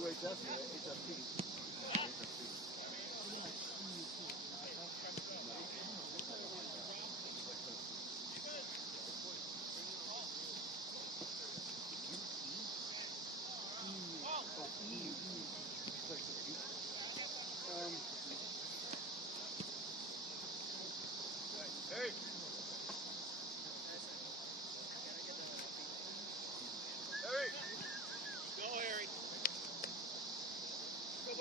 UHSP.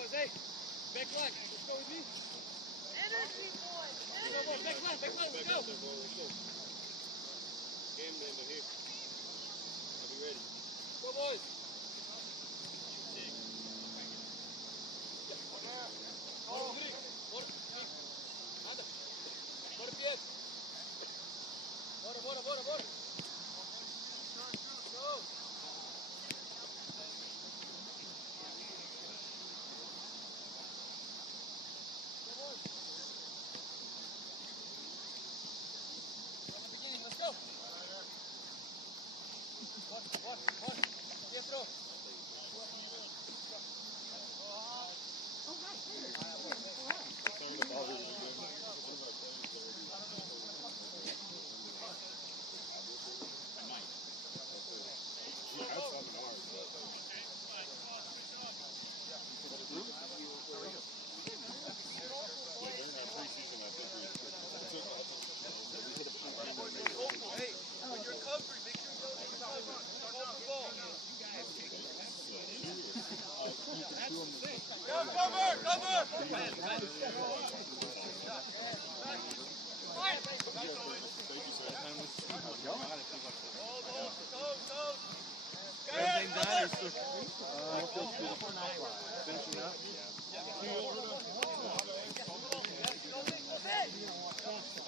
Hey, back line, let's go with me. Energy, boys. Energy. Back line, let's go. Game member here. Are we ready? Go, boys.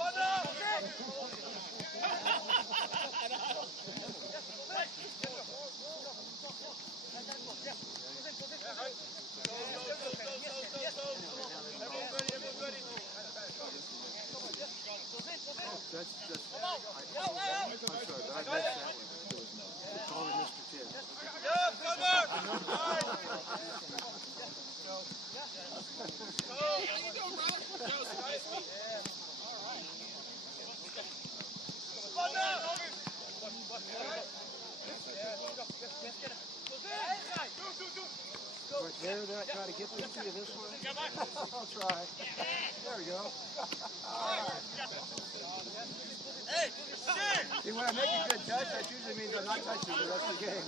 Bora. There, try to get this to you this way. I'll try. There we go. See, when I make a good touch, that usually means I'm not touching the rest of the game.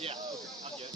Yeah, I'll get it.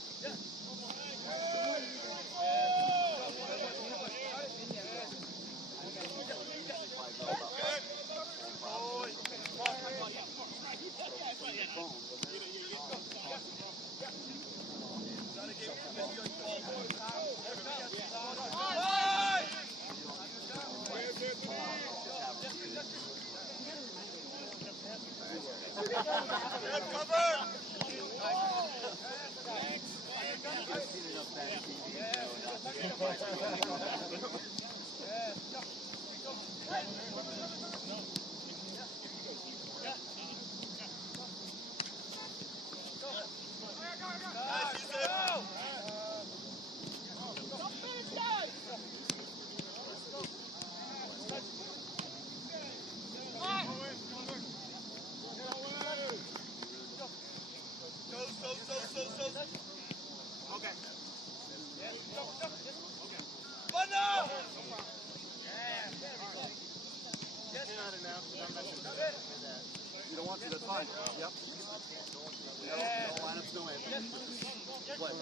You don't want to, that's fine. Yep. No lineups, no answers. Play.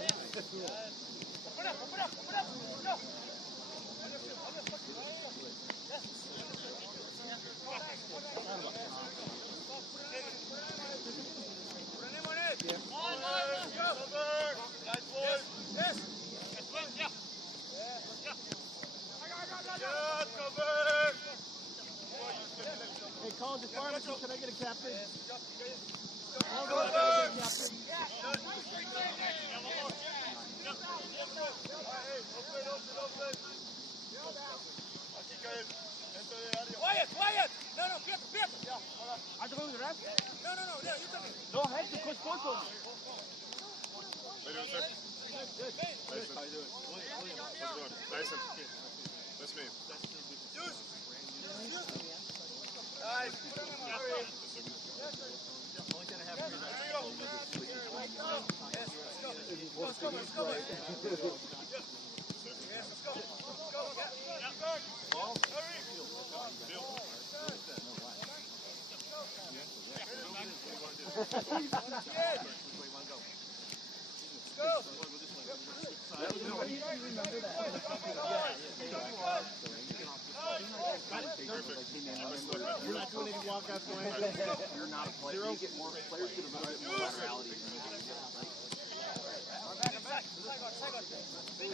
Paul, just pharmacy, can I get a captain? Paul, Go, can I get a captain? Quiet, quiet! No, no, Pietro, Pietro! I have to go with the rest? No, no, no, no, you tell me. No, I have to push points on me. Nice. How you doing? Nice. That's me. Nice. Let's go, let's go. Yes, let's go. You're not doing any walkouts, you're not a player. You get more players get a little bit more laterality. We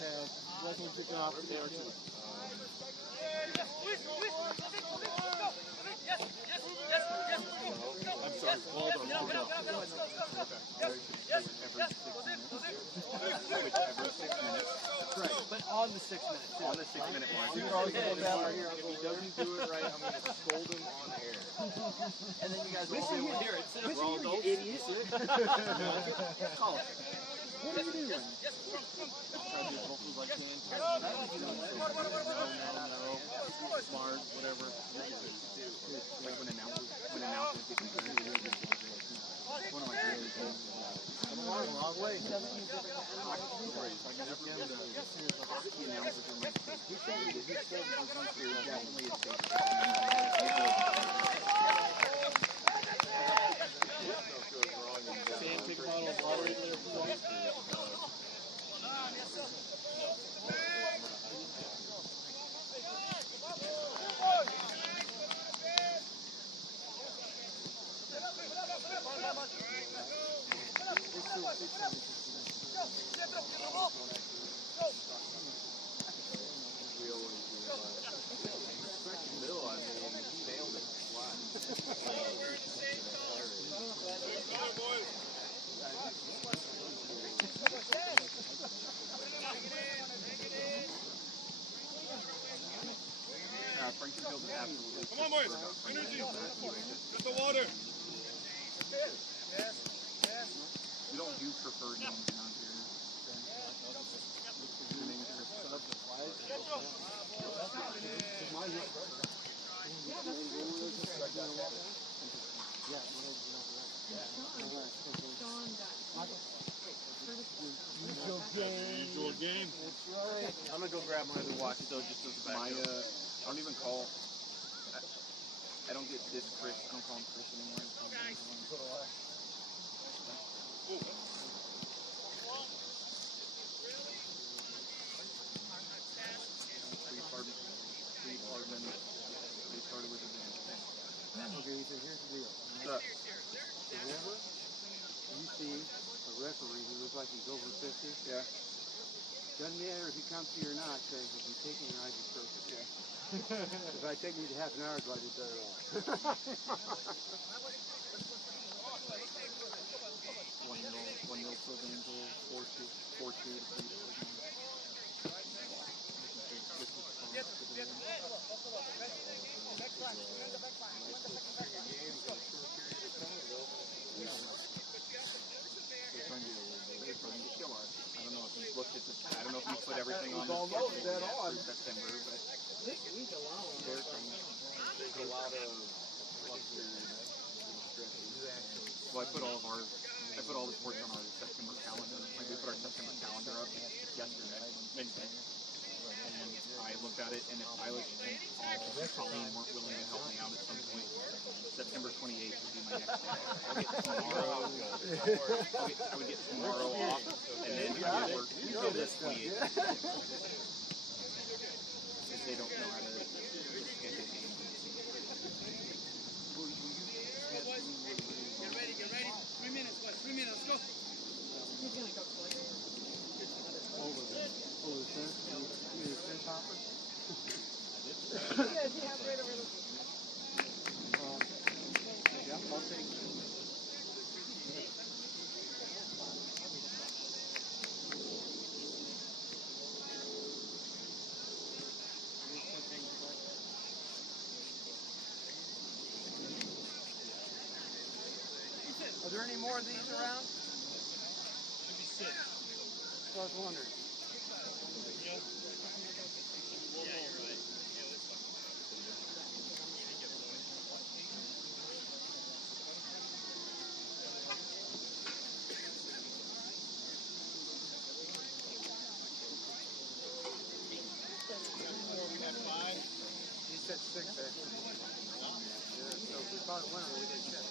have Leslie kicking off there too. I'm sorry, Waldorf. Right, but on the 6 minutes. On the 6 minute mark. You're always going down right here. If he doesn't do it right, I'm going to scold him on air. And then you guys will all hear it. We're all adults. Idiots. Call it. What are you doing? Try to be as vocal as I can. Smart, whatever. Like when announcers get confused. One of my favorite things. Wrong way. 17 different stories. I can never get the hockey announcers are like, who said it? Who said it? Definitely it's Sandpig bottle of water in there for us. Come on, boys. Energy. Get the water. We don't do preferred names down here. Usual game. That's right. I'm gonna go grab my other watch though, just as my I don't even call. I don't get this Chris. I don't call him Chris anymore. I call him They started with advantage. Okay, so here's the deal. What's up? Whenever you see a referee who looks like he's over 50, yeah. Doesn't matter if he comes to you or not, say, if you take me your ibuprofen. Yeah. If I take me to half an hour, do I do better off? 1 mil for the angel, 4-2 to 3. I don't know if you put everything on this schedule through September, but there's a lot of well, I put all the sports on our September calendar. Like we put our September calendar up yesterday, Wednesday. And I looked at it, and if Eilish and Colleen weren't willing to help me out at some point, September 28th would be my next day. I'll get tomorrow. I would get tomorrow off, and then I would work until the 28th. If they don't know how to schedule games. Get ready, get ready. 3 minutes, boys. 3 minutes, let's go. Over the fence? You mean the fence hopper? Are there any more of these around? Should be 6. So I was wondering. Yeah. Yeah, you're right. Yeah, this one. We had 5. He said 6 actually. Yeah, so we thought it went or we didn't check.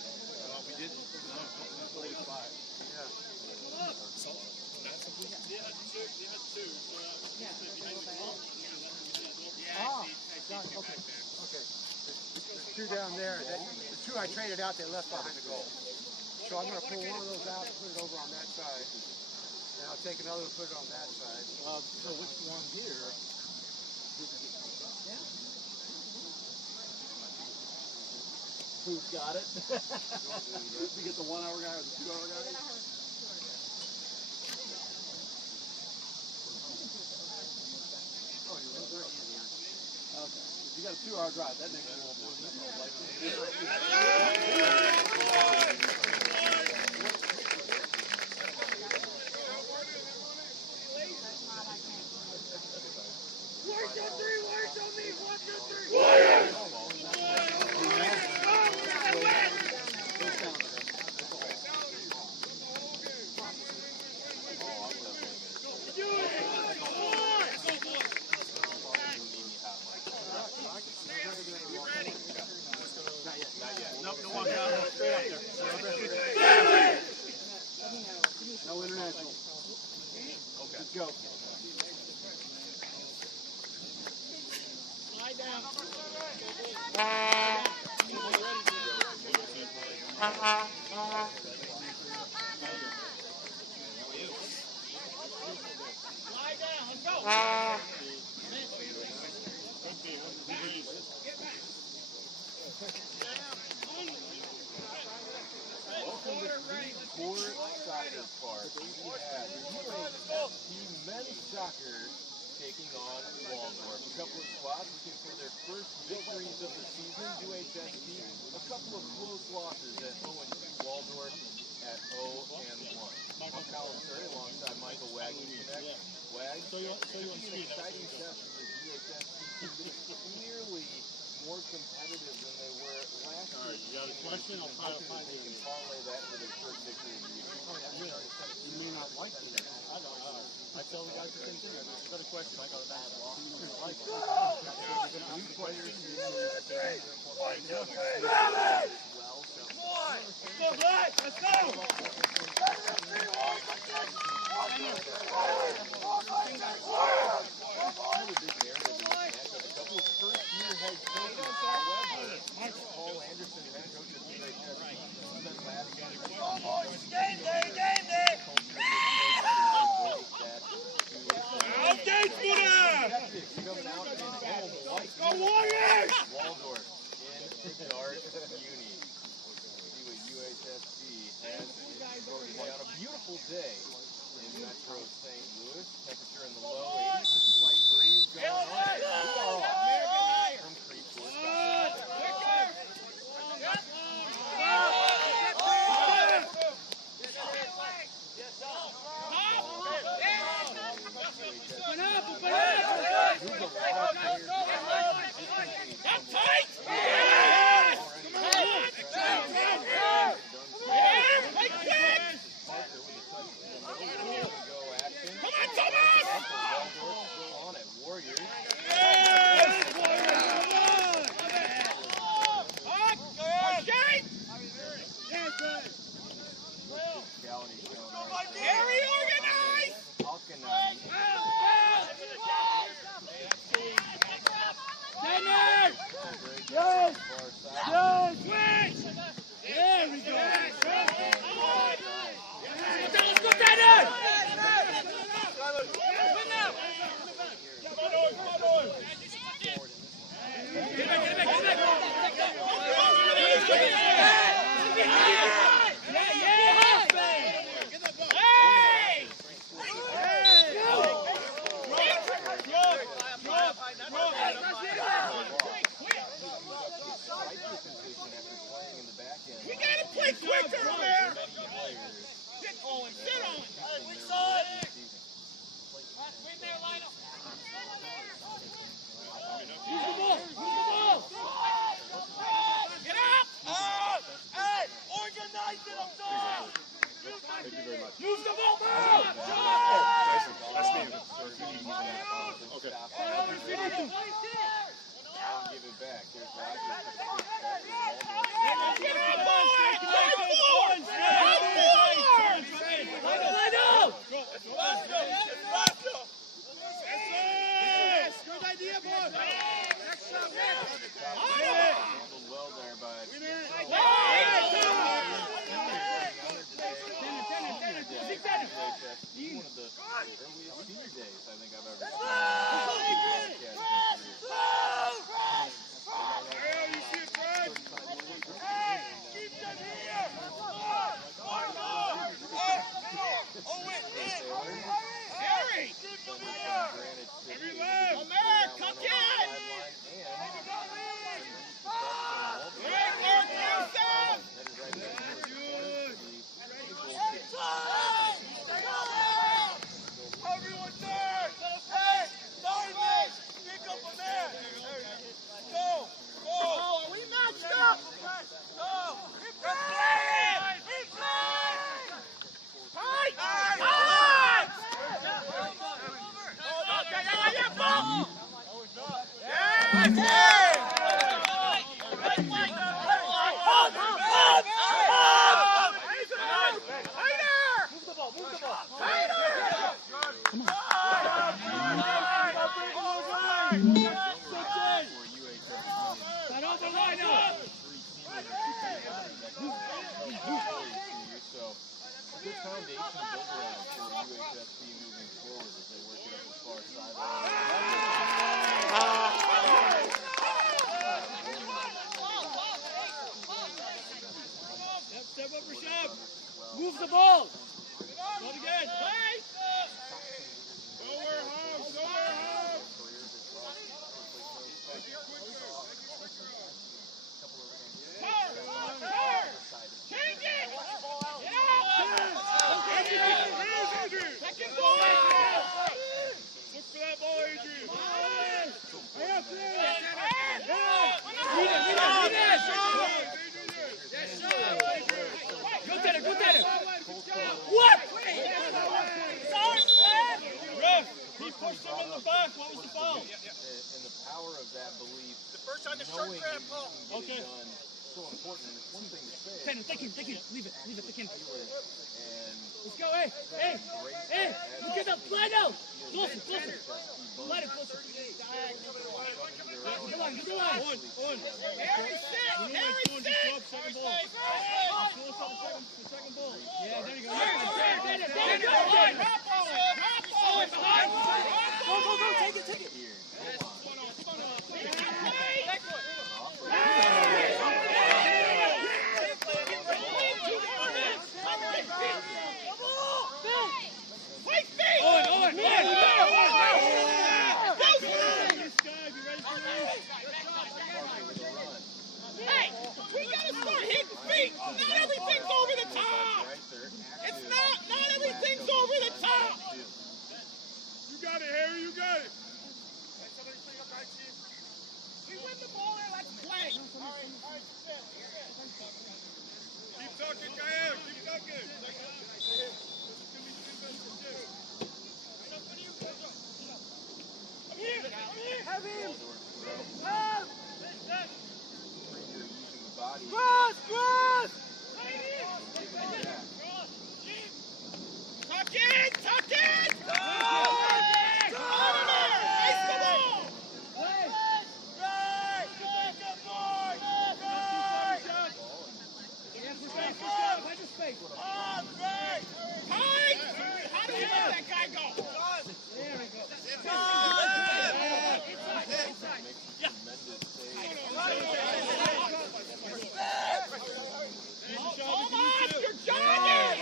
We didn't. No, I believe 5. Yeah. Okay. There's 2 down there. The 2 I traded out, they left behind the goal. So I'm going to pull one of those out and put it over on that side. And I'll take another and put it on that side. So which one here? Who's got it? You get the 1-hour guy or the 2-hour guy? Oh, you're right there. Okay. If you got a 2-hour drive, that makes it a little more No international. Okay. Let's go. Slide down. Slide down. Let's go. Welcome to Freeport Soccer Park. We have UHSP men's soccer taking on Waldorf. A couple of squads looking for their first victories of the season. UHSP, a couple of close losses at 0-2. Waldorf at 0-1. I'm Colin Curry alongside Michael Wagner. Wag, so you'll see an exciting test for the UHSP team. Clearly more competitive than they were last year. You got a question? I'll try to find you. Parlay that for their first victory of the year. You may not like it. I don't know. I tell the guys the same thing. I've got a question. I got a basketball. I like it. New players. Come on, let's go! Waldorf in the dark uni. See what UHSP has on a beautiful day in Metro St. Louis. Temperature in the low 80s, a slight breeze going on. From Freeport. back. There's Rogers. Good idea, boy. Well there by one of the earliest senior days I think I've ever You see it, Fred? Keep them here. Harry! Every left! Oh, man, come in! Everyone turn! Hey! Darby! Pick up a man! Go! Go! Are we matched up? Go! Keep playing! Keep playing! Tight! Tight! Good foundation built around for UHSP moving forward as they work it up the far sideline. Step up for Shep. Move the ball. Go again. Play. Nowhere home. Nowhere home. Change it. Second ball. Look for that ball, Adrian. Good at it. What? Ref, he pushed him in the back. What was the foul? And the power of that belief, The first time the knowing short grab that ball. you can get it done, so important. And it's one thing to say. Take him. Leave it. Take him. And Let's go, hey. Look at the play now. Closer. Play it closer. Come on, get the line. On. Harry, sit! Harry, sit! Second ball. Second ball. Yeah, there you go. There you go! Go. Take it. Hey, we gotta start hitting feet. Not everything's over the top. It's not everything's over the top. You got it, Harry. You got it. We win the ball there. Let's play. Keep talking, Kyle. Keep talking. Come here. Have him. using the body. Cross. Tuck in. Race the ball. Space. How do we let that guy go? There we go. Thomas, you're jogging!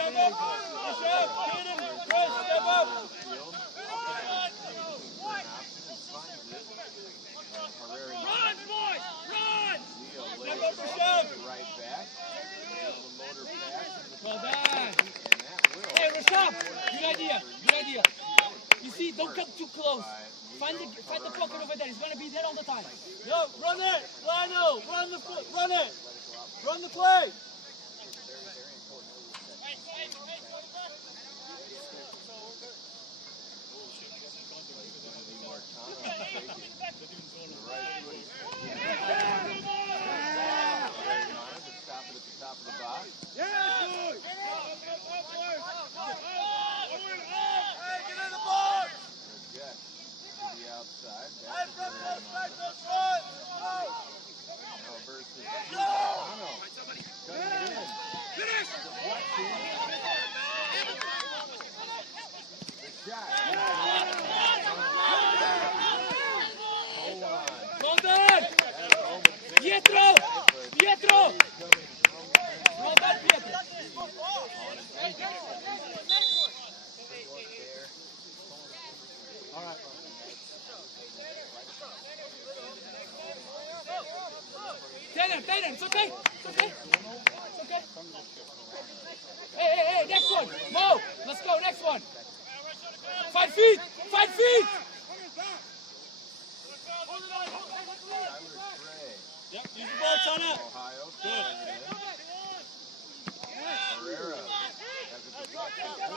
Run, boys! Run! Right back. The motor pass. Well done. And that will. Hey, Rashad, good idea. You see, don't come too close. Find the pocket over there. He's gonna be there all the time. Yo, run it! Lionel! Run it! Run the play! Right. Pietro! Pietro! Well done, Pietro. All right. Tatum, it's okay. It's okay. It's okay. Hey, next one. Mo, let's go, next one. 5 feet. 5 feet. Yep, use the ball, Tana. Ohio. Good. Herrera.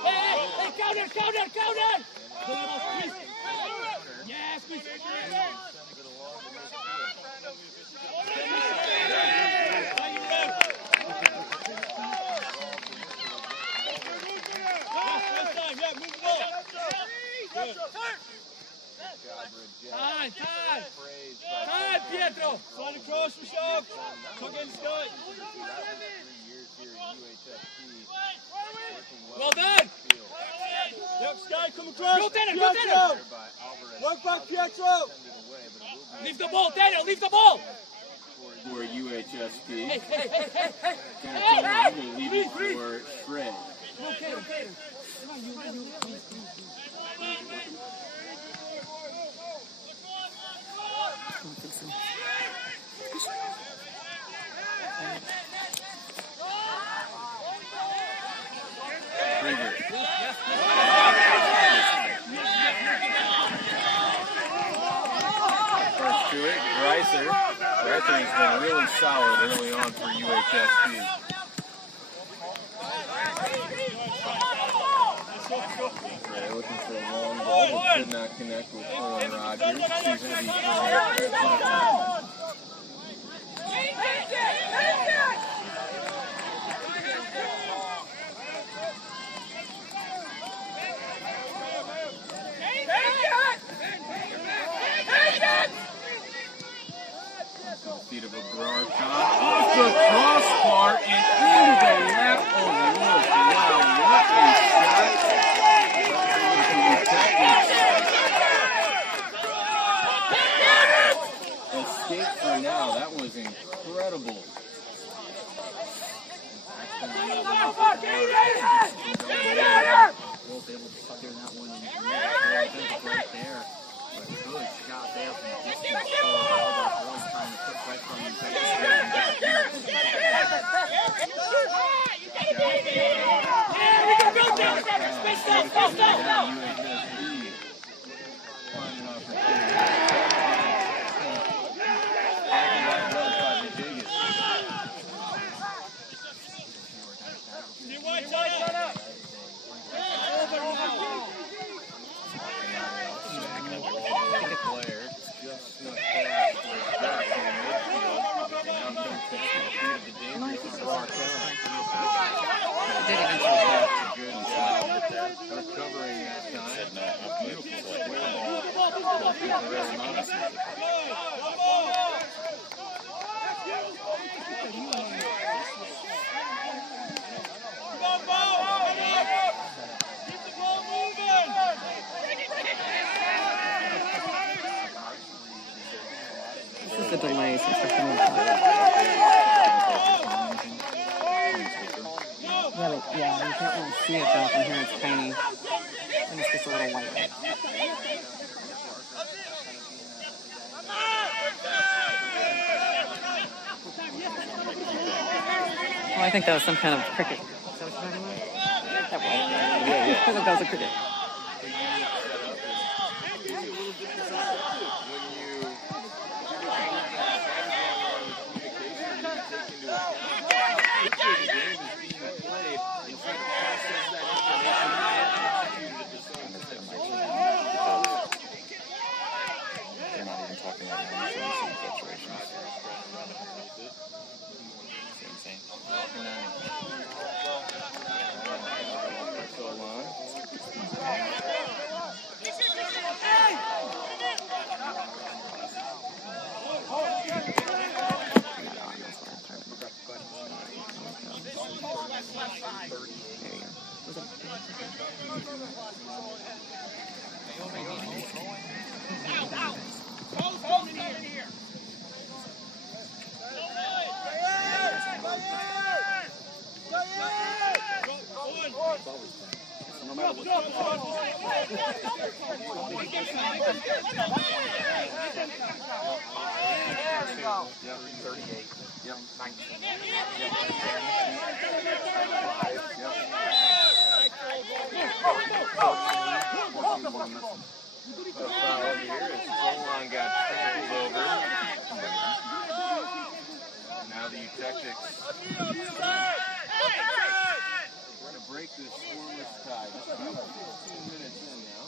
Hey, counter. Yes, please. Time, Pietro. Slide across, Michelle. Tuck in, Scott. Well done. Yep, Sky, come across. Go, Tanner. Work back, Pietro. Leave the ball, Tanner. Leave the ball. For UHSP. Hey. We'll leave it for Shred. Okay. Come on, you. First to it, Reiser. Reiser has been really solid early on for UHSP. They're looking for a long ball, but could not connect with Owen Rogers. He's going to be feet of a Brar shot. Off the crossbar and into the lap of Wolf. Wow, what a shot. Escape for now. That was incredible. Wolf able to sucker that one in right there. But good shot there from the distance. Waldorf trying to put pressure on him. We can build down. Space out. Recovering that time. Beautiful. This is the delay since the phone. Yeah, you can't really see it though from here. It's tiny. And it's just a little white. Oh, I think that was some kind of cricket. Is that what you're talking about? That was. Yeah. I thought that was a cricket. Yep. 38. Yep. 19. Yep. The foul here is Solon got trampled over. Now the Tactics going to break this scoreless tie. Just about 15 minutes in now.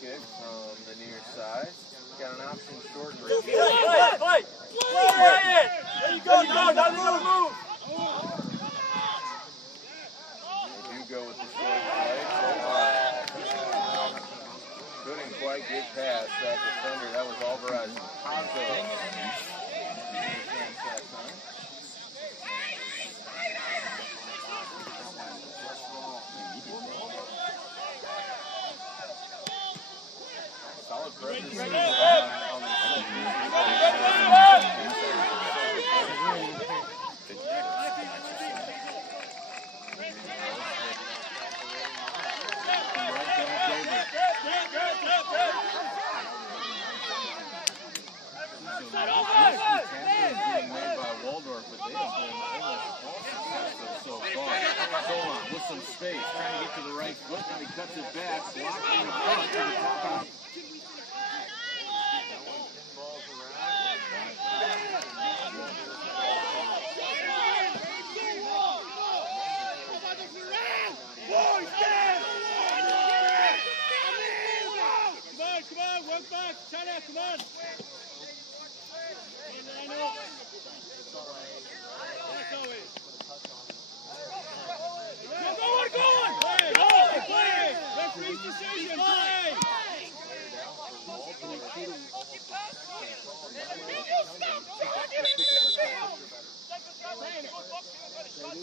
Kick from the near side. Got an option short. There you go. Now they gotta move. They do go with the short play. Couldn't quite get past that defender. That was Alvarez. Solid presence on the being made by Waldorf, but they have been almost all successful so far. Solon with some space, trying to get to the right foot. Now he cuts it back, blocking the front to the top.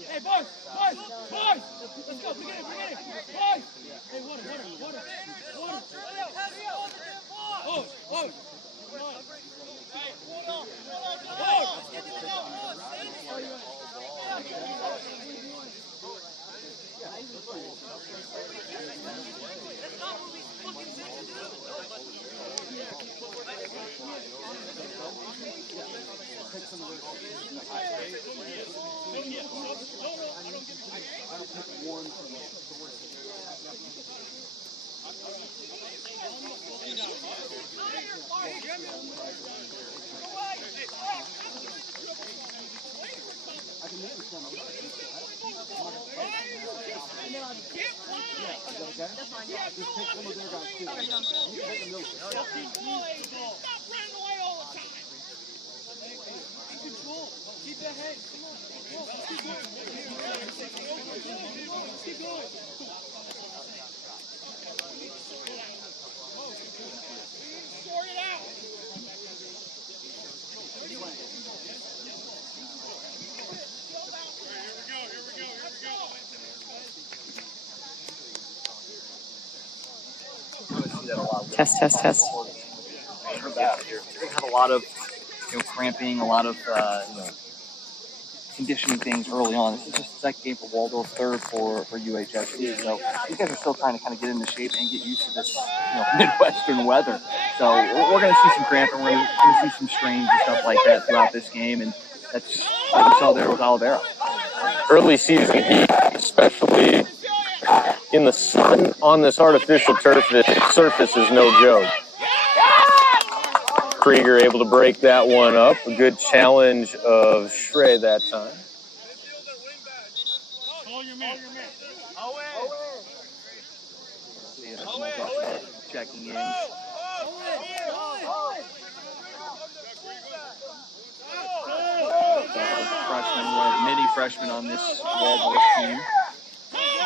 Hey, boys! Let's go, bring it in! Boys! Hey, water! Oh! Keep that head. Keep going. Sort it out. Test. You're going to have a lot of cramping, a lot of conditioning things early on. This is just the second game for Waldorf, third for UHSP. So these guys are still trying to kind of get into shape and get used to this, Midwestern weather. So we're going to see some cramping, we're going to see some strains and stuff like that throughout this game, and that's just what we saw there with Olivera. Early season heat, especially in the sun on this artificial surface is no joke. Krieger able to break that one up. A good challenge of Schrey that time. Checking in. Mini freshman on this Waldorf team.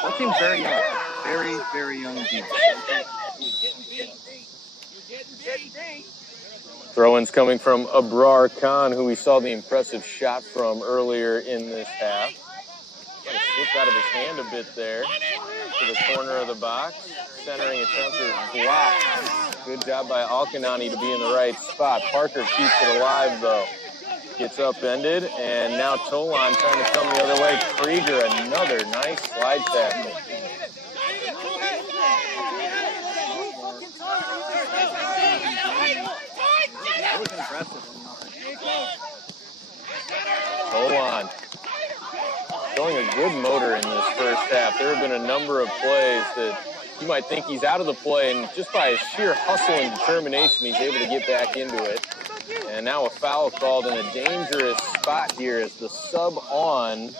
That team's very young. Very, very young team. Throw-ins coming from Abrar Khan, who we saw the impressive shot from earlier in this half. Kind of slipped out of his hand a bit there to the corner of the box. Centering attempt is blocked. Good job by Alkanani to be in the right spot. Parker keeps it alive, though. Gets upended, and now Tolan trying to come the other way. Krieger, another nice slide tackle. That was impressive. Tolan showing a good motor in this first half. There have been a number of plays that you might think he's out of the play, and just by his sheer hustle and determination, he's able to get back into it. And now a foul called in a dangerous spot here as the sub on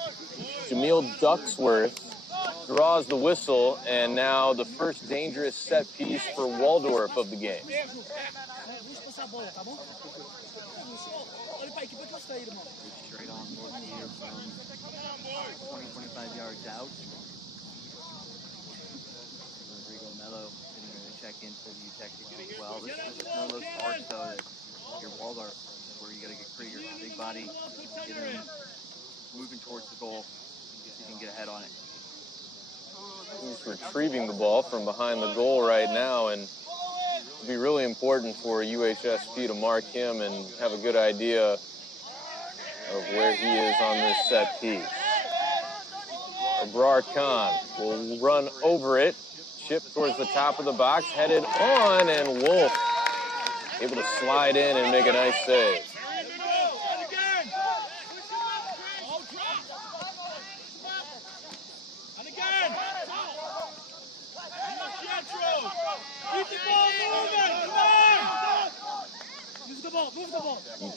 Jameel Ducksworth draws the whistle, and now the first dangerous set piece for Waldorf of the game. Straight on board here from 20-25 yards out. Rodrigo Mello getting ready to check in for the tactics as well. This is one of those parts, though, that your Waldorf, where you got to get Krieger, big body, get him moving towards the goal, see if you can get ahead on it. He's retrieving the ball from behind the goal right now, and it'll be really important for UHSP to mark him and have a good idea of where he is on this set piece. Abrar Khan will run over it, chip towards the top of the box, headed on, and Wolf able to slide in and make a nice save.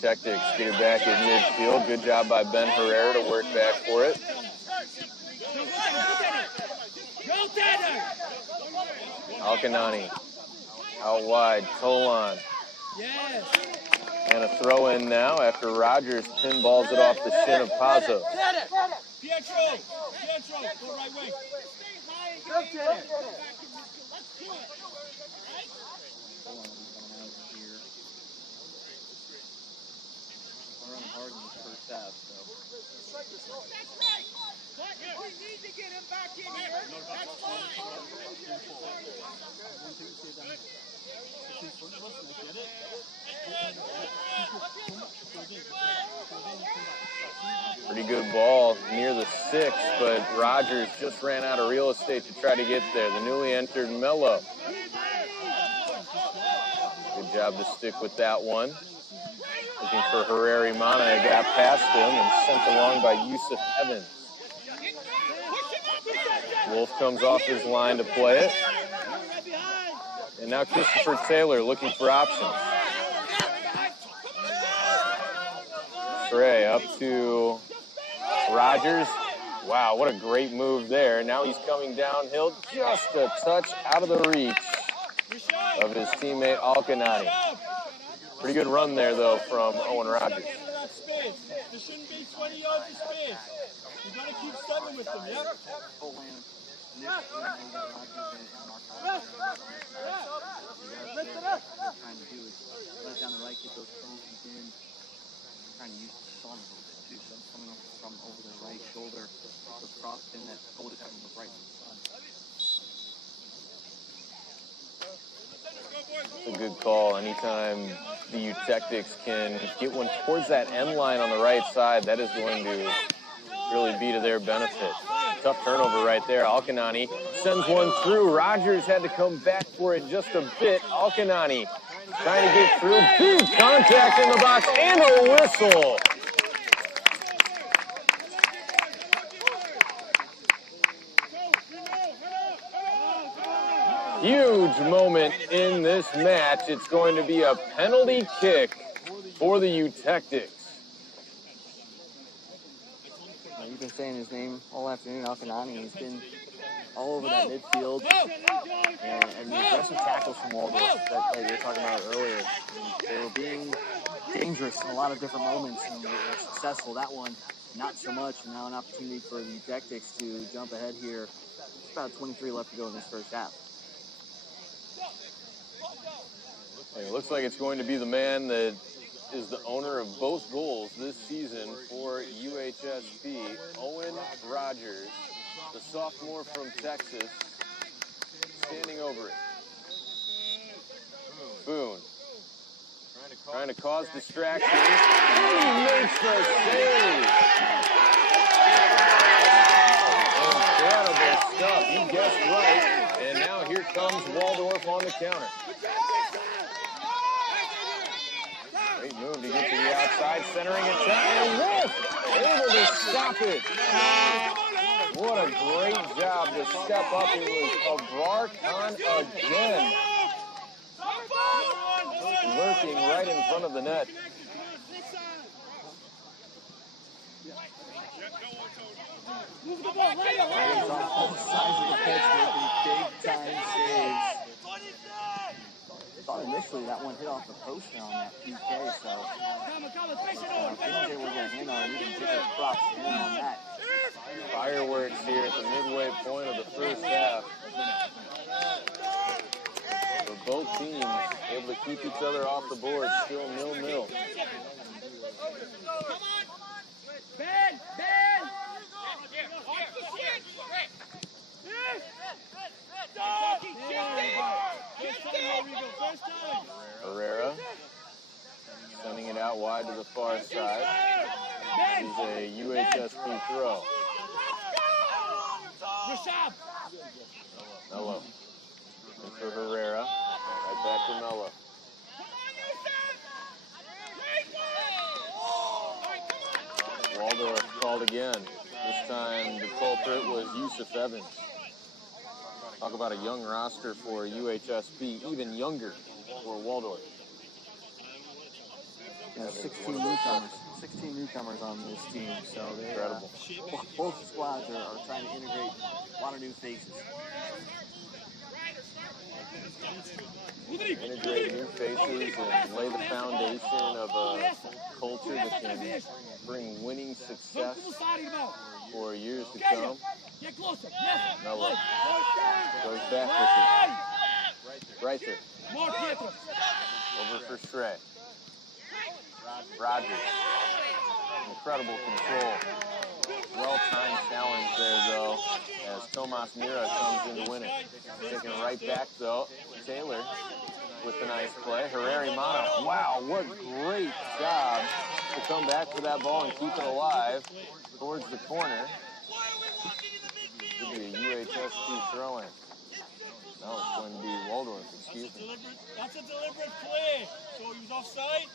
Tactics get it back at midfield. Good job by Ben Herrera to work back for it. Alkanani out wide. Tolan. And a throw in now after Rogers pinballs it off the shin of Pazzo. Pietro, go right wing. Running hard in the first half, so. We need to get him back in here. That's fine. Pretty good ball near the 6, but Rogers just ran out of real estate to try to get there. The newly entered Mello. Good job to stick with that one. Looking for Herrera Mana, got past him and sent along by Yusuf Evans. Wolf comes off his line to play it. And now Christopher Taylor looking for options. Trey up to Rogers. Wow, what a great move there. Now he's coming downhill, just a touch out of the reach of his teammate Alkanani. Pretty good run there, though, from Owen Rogers. There shouldn't be 20 yards of space. You got to keep stepping with them, yeah? Lift it up. What they're trying to do is let down the right, get those crossings in. Trying to use the sun a little bit too. So coming up from over the right shoulder, those crosses in that goal is coming right from the sun. It's a good call. Anytime the U-Tactics can get one towards that end line on the right side, that is going to really be to their benefit. Tough turnover right there. Alkanani sends one through. Rogers had to come back for it just a bit. Alkanani trying to get through. Big contact in the box and a whistle. Huge moment in this match. It's going to be a penalty kick for the Eutectics. You've been saying his name all afternoon, Alkanani. He's been all over that midfield. And the aggressive tackles from Waldorf that you were talking about earlier, they were being dangerous in a lot of different moments, and they were successful. That one, not so much. And now an opportunity for the Eutectics to jump ahead here. It's about 23 left to go in this first half. It looks like it's going to be the man that is the owner of both goals this season for UHSP, Owen Rogers, the sophomore from Texas, standing over it. Boone trying to cause distraction, and he makes the save. Incredible stuff. He guessed right, and now here comes Waldorf on the counter. Great move to get to the outside, centering it down, and Wolf able to stop it. What a great job to step up. It was Abrar Khan again, lurking right in front of the net. Players on both sides of the pitch making big-time saves. I thought initially that one hit off the post on that PK, so I think they were going to hand on it, even take a props in on that. Fireworks here at the midway point of the first half. For both teams, able to keep each other off the board, still 0-0. Ben! Herrera sending it out wide to the far side. This is a UHSP throw. Mello. And for Herrera. Right back to Mello. Waldorf called again. This time the culprit was Yusuf Evans. Talk about a young roster for UHSP, even younger for Waldorf. Yeah, 16 newcomers on this team, so they're Incredible. Both squads are trying to integrate a lot of new faces. Integrate new faces and lay the foundation of a culture that can bring winning success for years to come. Mello goes back with it. Right there. Over for Stray. Rogers. Incredible control. Well-timed challenge there, though, as Tomas Mira comes in to win it. Taking it right back, though. Taylor with the nice play. Herrera-Mana. Wow, what great job to come back for that ball and keep it alive towards the corner. Could be a UHSP throw-in. No, it's going to be Waldorf, excuse me. That's a deliberate play. So he was offside.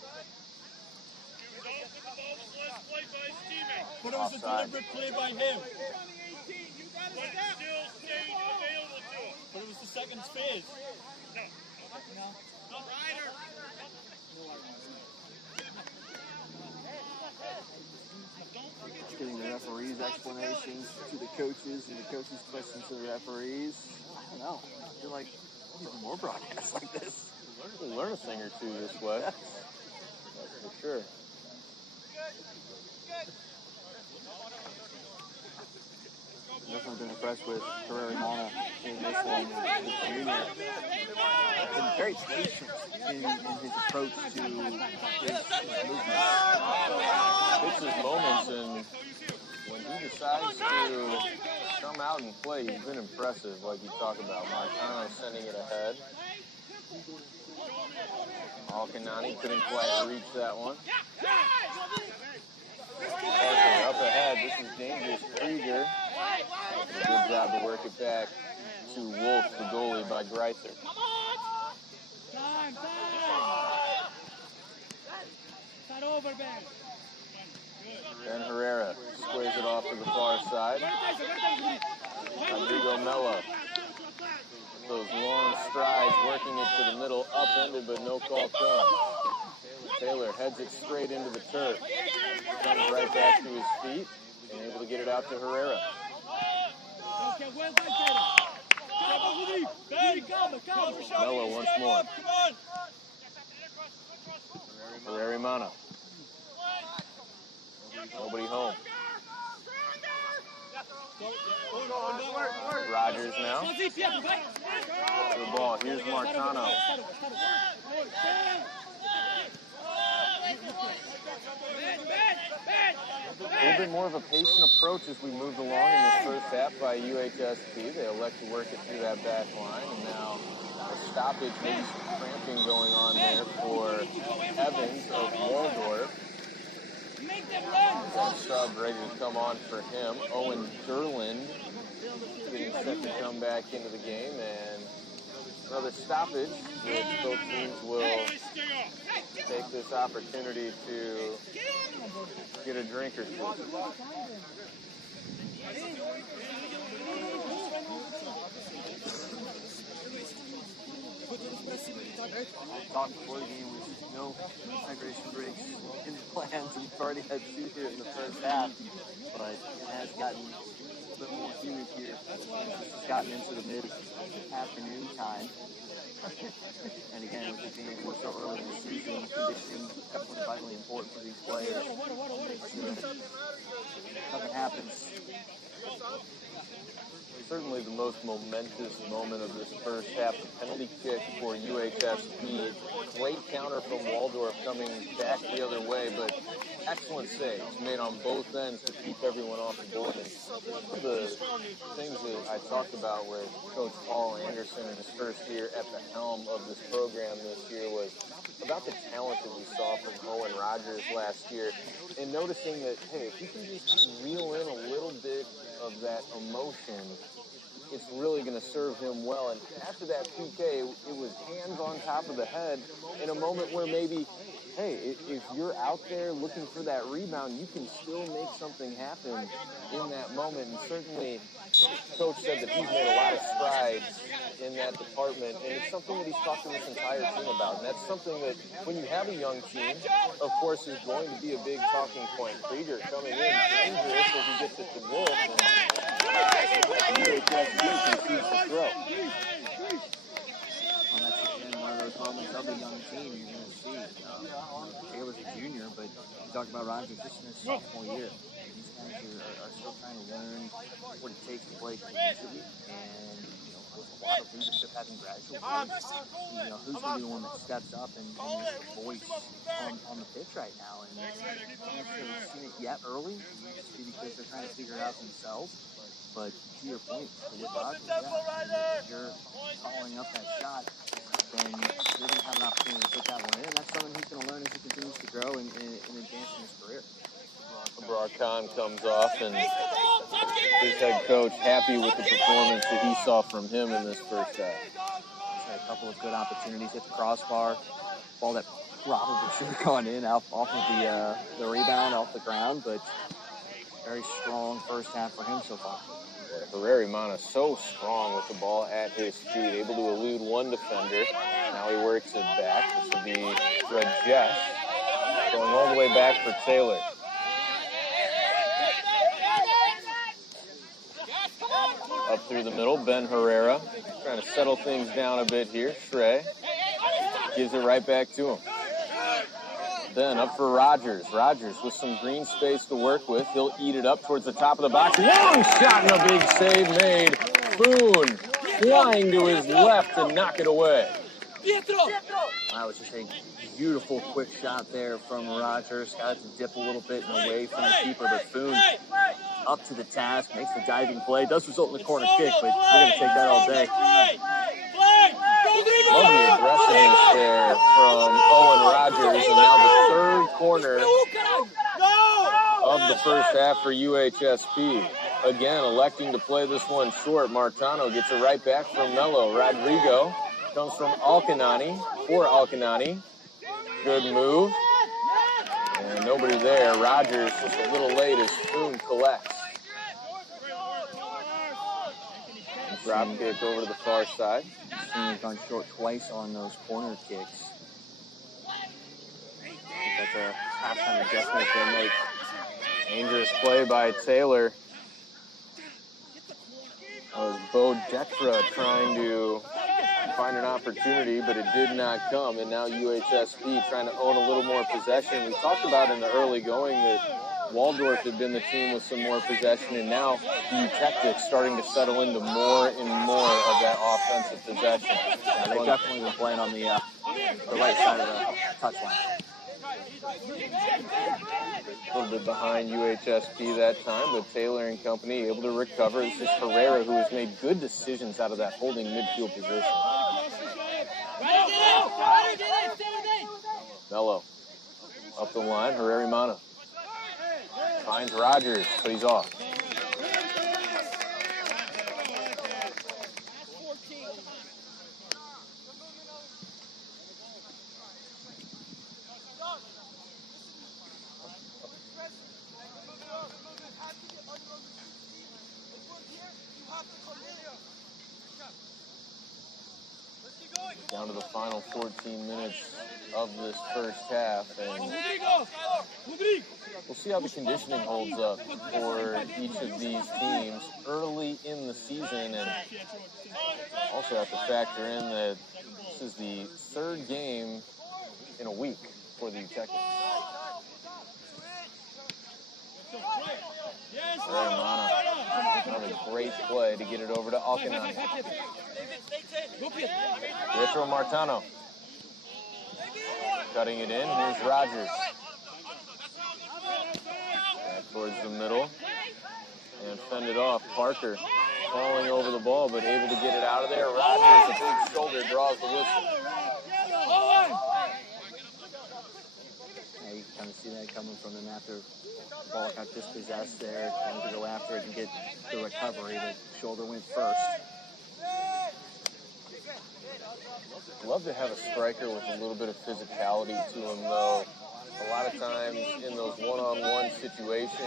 But it was a deliberate play by him. But it was the second phase. No. Getting the referees' explanations to the coaches and the coaches' questions to the referees. I don't know. I feel like we need more broadcasts like this. We'll learn a thing or two this way. That's for sure. Definitely been impressed with Herrera-Mana in this one. Been very patient in his approach to his movement. Takes his moments, and when he decides to come out and play, he's been impressive, like you talk about. Marcano sending it ahead. Alkanani couldn't quite reach that one. Parker up ahead. This is dangerous. Krieger. Good job to work it back to Wolf, the goalie, by Greither. Time. Start over, Ben. Ben Herrera squares it off to the far side. Rodrigo Mello. Those long strides working it to the middle, upended, but no call comes. Taylor heads it straight into the turf. Comes right back to his feet and able to get it out to Herrera. Mello once more. Herrera Mana. Nobody home. Rogers now. To the ball. Here's Marcano. A little bit more of a patient approach as we moved along in this first half by UHSP. They elect to work it through that back line, and now a stoppage, maybe some cramping going on there for Evans of Waldorf. That sub ready to come on for him. Owen Derland getting set to come back into the game, and another stoppage. The coach teams will take this opportunity to get a drink or two. Talked before the game was no hydration breaks in the plans, and we've already had 2 here in the first half, but it has gotten a bit more humid here. It's gotten into the mid-afternoon time. And again, with it being so early in the season, conditioning definitely vitally important for these players. Nothing happens. Certainly the most momentous moment of this first half, the penalty kick for UHSP. Great counter from Waldorf coming back the other way, but excellent saves made on both ends to keep everyone off the board. And one of the things that I talked about with Coach Paul Anderson in his first year at the helm of this program this year was about the talent that we saw from Owen Rogers last year, and noticing that, hey, if you can just reel in a little bit of that emotion, it's really going to serve him well. And after that PK, it was hands on top of the head in a moment where maybe, hey, if you're out there looking for that rebound, you can still make something happen in that moment. And certainly, Coach said that he's made a lot of strides in that department, and it's something that he's talked to this entire team about. And that's something that, when you have a young team, of course, is going to be a big talking point. Krieger coming in dangerous as he gets it to Wolf. And throw. Well, that's again one of those moments of a young team you're going to see. Taylor's a junior, but you talk about Rogers just in his sophomore year. These guys are still trying to learn what it takes to play collegiately, and a lot of leadership hasn't graduated. Who's going to be the one that steps up and is the voice on the pitch right now? And I haven't necessarily seen it yet early, just because they're trying to figure it out themselves. But to your point, with Rogers, if you're following up that shot, then you're going to have an opportunity to put that one in. And that's something he's going to learn as he continues to grow and advance in his career. Abrar Khan comes off, and his head coach happy with the performance that he saw from him in this first half. He's had a couple of good opportunities at the crossbar. Ball that probably should have gone in off of the rebound off the ground, but very strong first half for him so far. Herrera Mana so strong with the ball at his feet, able to elude one defender. Now he works it back. This will be Rajesh going all the way back for Taylor. Up through the middle, Ben Herrera trying to settle things down a bit here. Shrey gives it right back to him. Then up for Rogers. Rogers with some green space to work with. He'll eat it up towards the top of the box. Long shot and a big save made. Boone flying to his left to knock it away. That was just a beautiful quick shot there from Rogers. Got to dip a little bit and away from the keeper, but Boone up to the task, makes the diving play. Does result in a corner kick, but we're going to take that all day. Love the aggressiveness there from Owen Rogers, and now the third corner of the first half for UHSP. Again, electing to play this one short. Martano gets it right back from Mello. Rodrigo comes from Alcanani, for Alcanani. Good move. And nobody there. Rogers just a little late as Spoon collects. Drop kick over to the far side. He's gone short twice on those corner kicks. That's a halftime adjustment they make. Dangerous play by Taylor. That was Bo Detra trying to find an opportunity, but it did not come. And now UHSP trying to own a little more possession. We talked about in the early going that Waldorf had been the team with some more possession, and now the Tactics starting to settle into more and more of that offensive possession. Yeah, they've definitely been playing on the right side of the touchline. A little bit behind UHSP that time, but Taylor and company able to recover. This is Herrera, who has made good decisions out of that holding midfield position. Mello up the line. Herrera finds Rogers, but he's off. Down to the final 14 minutes of this first half, and we'll see how the conditioning holds up for each of these teams early in the season, and also have to factor in that this is the third game in a week for the Tactics. Another great play to get it over to Alcanani. Pietro Martano. Cutting it in. Here's Rogers. Back towards the middle. And fended off. Parker falling over the ball, but able to get it out of there. Rogers, a big shoulder, draws the whistle. Yeah, you can kind of see that coming from them after the ball got dispossessed there. Wanted to go after it and get the recovery. The shoulder went first. Love to have a striker with a little bit of physicality to him, though. A lot of times in those one-on-one situations,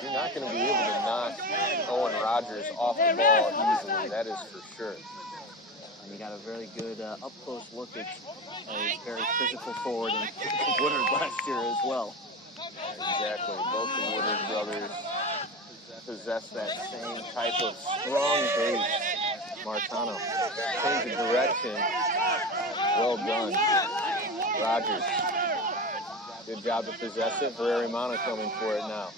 you're not going to be able to knock Owen Rogers off the ball easily. That is for sure. And you got a very good up-close look at a very physical forward in Woodard last year as well. Exactly. Both the Woodard brothers possess that same type of strong base. Martano, change of direction. Well done. Rogers. Good job to possess it. Herrera coming for it now.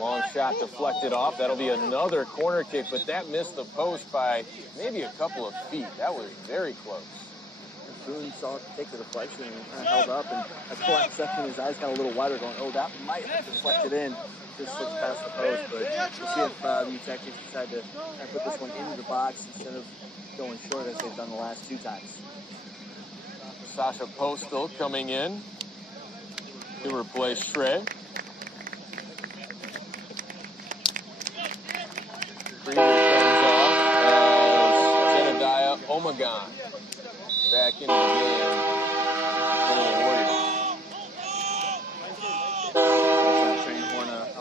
Long shot deflected off. That'll be another corner kick, but that missed the post by maybe a couple of feet. That was very close. Boone saw it take the deflection and kind of held up, and at the last second his eyes got a little wider going, oh, that might have deflected in. Just slips past the post, but we'll see if the Tactics decide to kind of put this one into the box instead of going short as they've done the last two times. Sasha Postal coming in to replace Shrey. Krieger comes off as Jedediah Omegon back into the game for the Warriors.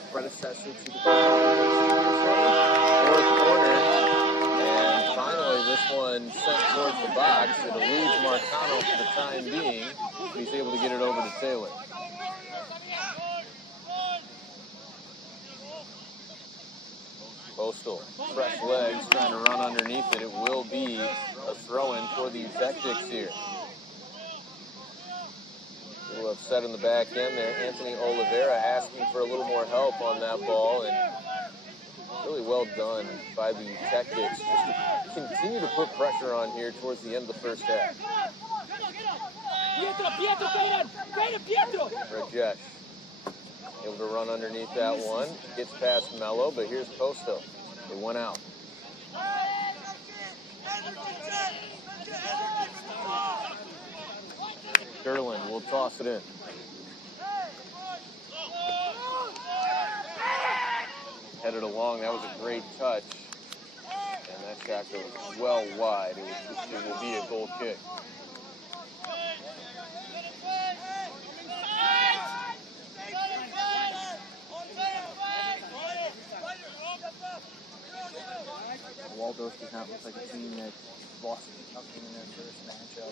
Predecessor to the fourth corner, and finally this one sent towards the box. It eludes Martano for the time being. He's able to get it over to Taylor. Postal, fresh legs, trying to run underneath it. It will be a throw-in for the Tactics here. A little upset in the back end there. Anthony Oliveira asking for a little more help on that ball, and really well done by the Tactics just to continue to put pressure on here towards the end of the first half. Rajesh able to run underneath that one. Gets past Mello, but here's Postal. They went out. Derland will toss it in. headed along. That was a great touch. And that shot goes well wide. It will be a goal kick. Waldorf does not look like a team that lost nothing in their first matchup.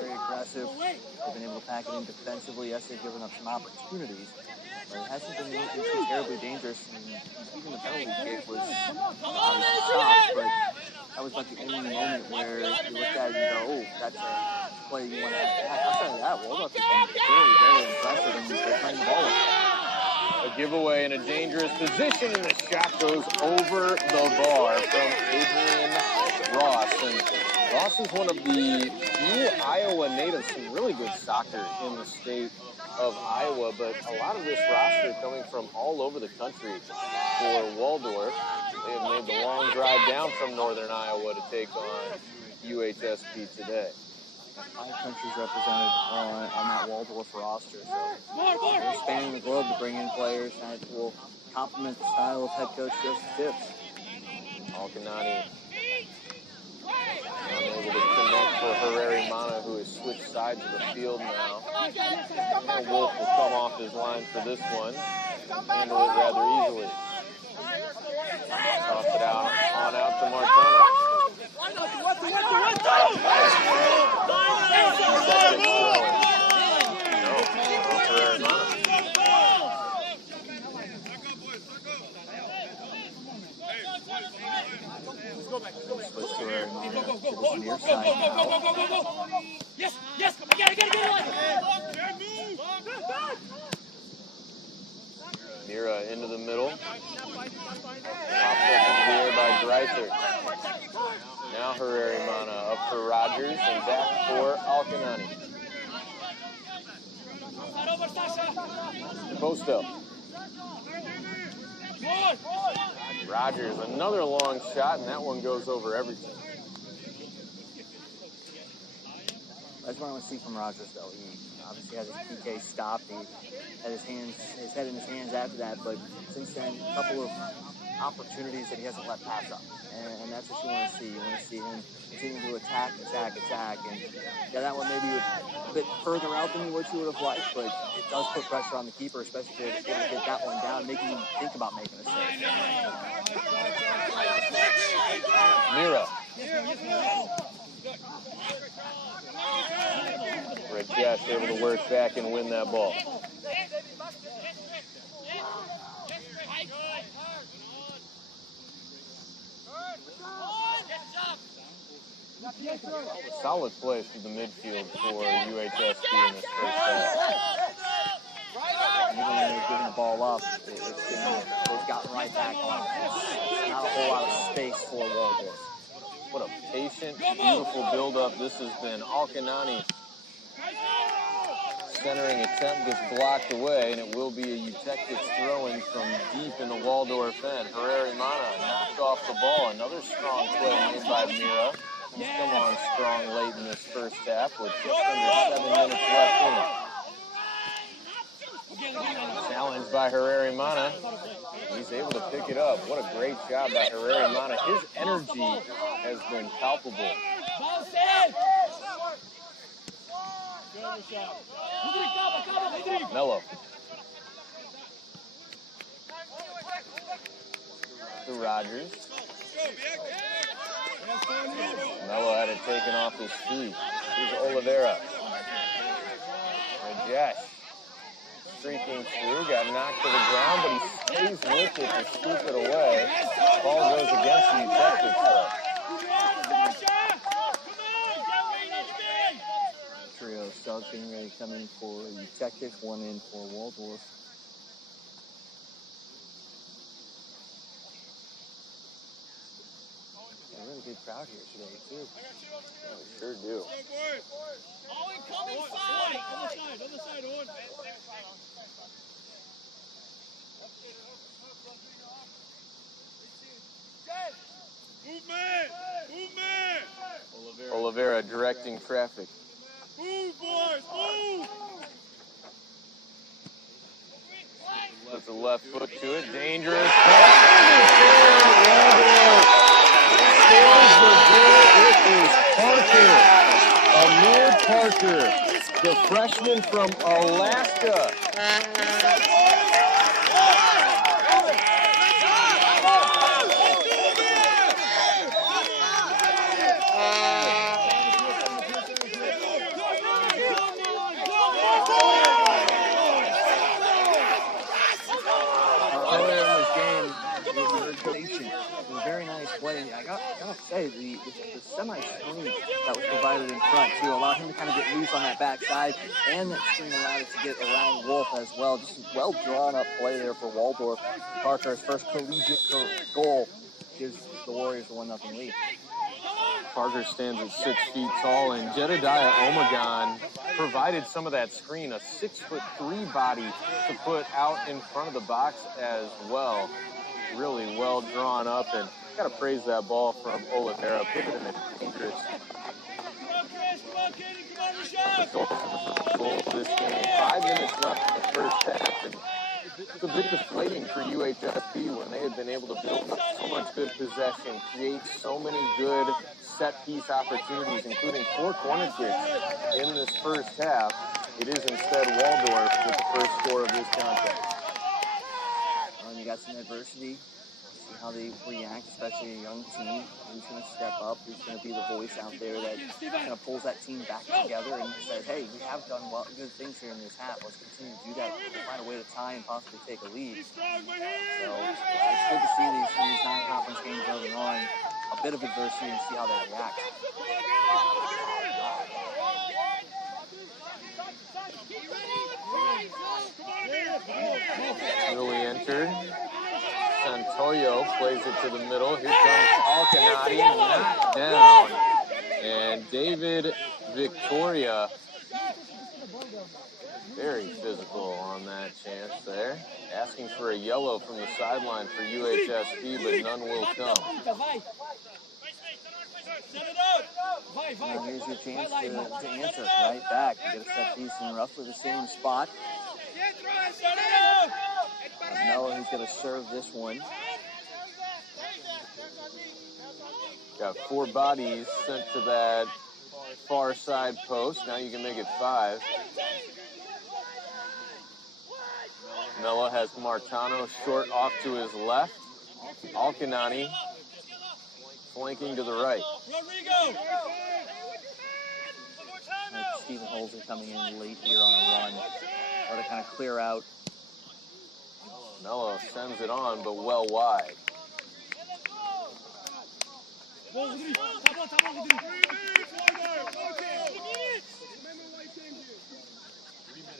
Very aggressive. They've been able to pack it in defensively. Yes, they've given up some opportunities, but it hasn't been looking too terribly dangerous. And even the penalty kick was stopped, but that was like the only moment where you look at it and go, oh, that's a play you want to have. Outside of that, Waldorf has been very, very impressive, and they're playing the ball well. A giveaway in a dangerous position, and the shot goes over the bar from Adrian Ross. And Ross is one of the few Iowa natives, some really good soccer in the state of Iowa, but a lot of this roster coming from all over the country for Waldorf. They have made the long drive down from northern Iowa to take on UHSP today. 5 countries represented on that Waldorf roster, so they're spanning the globe to bring in players that will complement the style of head coach Joseph Tibbs. Alcanani unable to connect for Herrera Mana, who has switched sides of the field now. And Wolf will come off his line for this one. Handle it rather easily. Toss it out, on out to Martana. Yes, yes, I gotta get it. Mira into the middle. Popped up in the air by Dreiter. Now Herrera Mana up for Rogers and back for Alcanani. Posto. Rogers, another long shot, and that one goes over everything. That's what I want to see from Rogers, though. He obviously had his PK stopped. He had his head in his hands after that, but since then, a couple of opportunities that he hasn't let pass up. And that's what you want to see. You want to see him continue to attack. And yeah, that one maybe a bit further out than what you would have liked, but it does put pressure on the keeper, especially if you're able to get that one down, making him think about making a save. Mira. Red Cash able to work back and win that ball. Solid play through the midfield for UHSP in this first half. Even when they're giving the ball up, they've gotten right back on it. Not a whole lot of space for Waldorf. What a patient, beautiful build-up this has been. Alcanani centering attempt gets blocked away, and it will be a Eutectics throw-in from deep in the Waldorf end. Herrera Mana knocked off the ball. Another strong play made by Mira. He's come on strong late in this first half with just under 7 minutes left in it. Challenged by Herrera Mana. He's able to pick it up. What a great job by Herrera Mana. His energy has been palpable. Mello. To Rogers. Mello had it taken off his feet. Here's Oliveira. Rajesh streaking through, got knocked to the ground, but he stays with it to scoop it away. Ball goes against the Eutectics though. Trio Stug getting ready to come in for Eutectics, one in for Waldorf. A really good crowd here today, too. Yeah, we sure do. Owen, come inside! On the side, Owen. Movement! Oliveira directing traffic. Move, boys, move! Puts the left foot to it. Dangerous. Scores the goal. It is Parker. Amir Parker, the freshman from Alaska. It was a very nice play. I gotta say, the semi-screen that was provided in front, too, allowed him to kind of get loose on that backside, and that screen allowed it to get around Wolf as well. Just a well-drawn-up play there for Waldorf. Parker's first collegiate goal gives the Warriors a 1-0 lead. Parker stands at 6 feet tall, and Jedediah Omegon provided some of that screen, a 6'3" body to put out in front of the box as well. Really well drawn up, and gotta praise that ball from Oliveira. Put it in a dangerous goal for this game. 5 minutes left in the first half, and it's a bit deflating for UHSP when they had been able to build up so much good possession, create so many good set-piece opportunities, including 4 corner kicks in this first half. It is instead Waldorf with the first score of this contest. You got some adversity. See how they react, especially a young team. Who's going to step up? Who's going to be the voice out there that kind of pulls that team back together and says, hey, we have done good things here in this half. Let's continue to do that. Find a way to tie and possibly take a lead. So it's good to see these non-conference games early on. A bit of adversity and see how they react. Newly entered. Santoyo plays it to the middle. Here comes Alcanati, knocked down. And David Victoria, very physical on that chance there. Asking for a yellow from the sideline for UHSP, but none will come. And here's your chance to answer right back. You get a set piece in roughly the same spot. Mello, who's going to serve this one. Got 4 bodies sent to that far side post. Now you can make it 5. Mello has Martano short off to his left. Alcanani flanking to the right. Stephen Holzer coming in late here on a run. Or to kind of clear out. Mello sends it on, but well wide.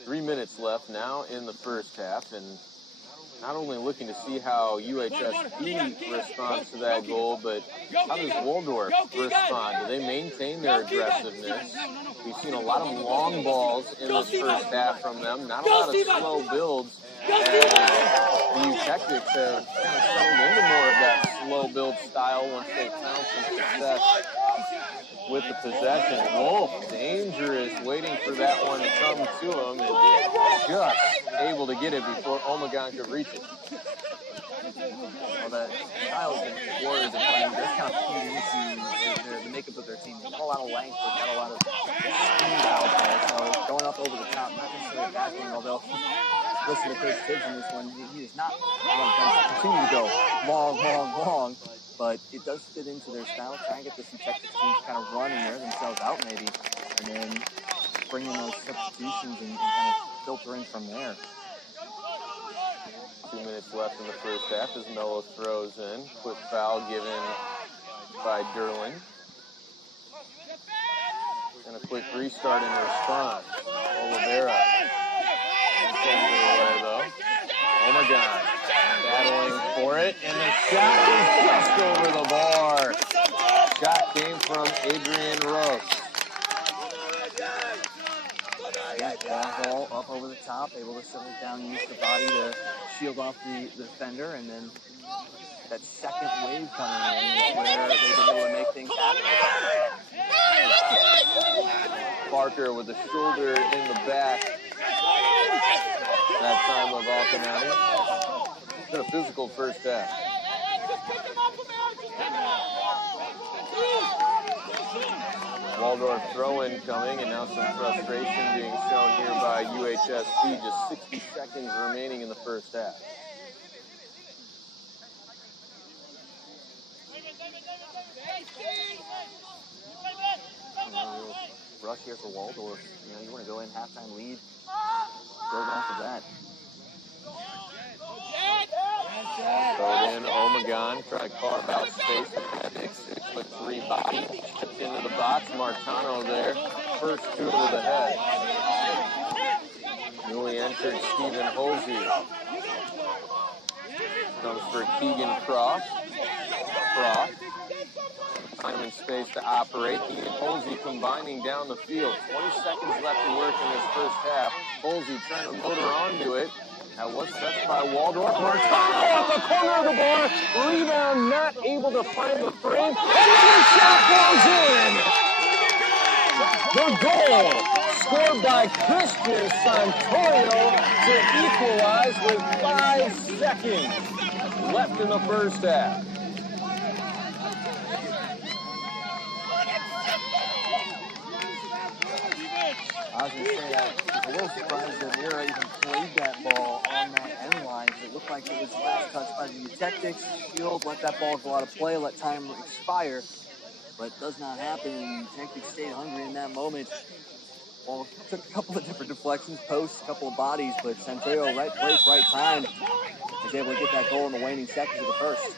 3 minutes left now in the first half, and not only looking to see how UHSP responds to that goal, but how does Waldorf respond? Do they maintain their aggressiveness? We've seen a lot of long balls in this first half from them, not a lot of slow builds. And the Tactics have kind of settled into more of that slow build style once they've found some success with the possession. Wolf, dangerous, waiting for that one to come to him, and just able to get it before Omegon could reach it. Well, the styles that the Warriors are playing, they're kind of keyed into the makeup of their team. They've got a lot of length, they've got a lot of speed out there, so going up over the top, not necessarily a bad thing, although listen to Coach Tibbs in this one, he is not going to continue to go long, but it does fit into their style. Try and get the Texas teams kind of run and wear themselves out maybe, and then bring in those substitutions and kind of filter in from there. 2 minutes left in the first half as Mello throws in. Quick foul given by Derling. And a quick restart in response. Oliveira sends it away though. Omegon battling for it, and the shot is just over the bar. Shot came from Adrian Rose. Ball up over the top, able to settle down, use the body to shield off the defender, and then that second wave coming in is where they've been able to make things happen. Parker with the shoulder in the back. that time of Alcanati. It's been a physical first half. Waldorf throw-in coming, and now some frustration being shown here by UHSP. Just 60 seconds remaining in the first half. Rush here for Waldorf. You know, you want to go in halftime lead, build off of that. Throw it in, Omegon, try to carve out space. 6'3" body, steps into the box. Martano there, first two to the head. Newly entered Stephen Hosey comes for Keegan Croft. Time and space to operate. Keegan Hosey combining down the field. 20 seconds left to work in this first half. Hosey trying to motor onto it. That was touched by Waldorf. Martano at the corner of the bar. Rebound not able to find the frame. And the shot goes in. The goal scored by Christian Santoyo to equalize with 5 seconds left in the first half. I was going to say, I was a little surprised that Mira even played that ball on that end line. It looked like it was last touch by the Eutectics. Shield let that ball go out of play, let time expire. But it does not happen. Eutectics stayed hungry in that moment. Well, took a couple of different deflections, posts, a couple of bodies, but Santoyo, right place, right time, was able to get that goal in the waning seconds of the first.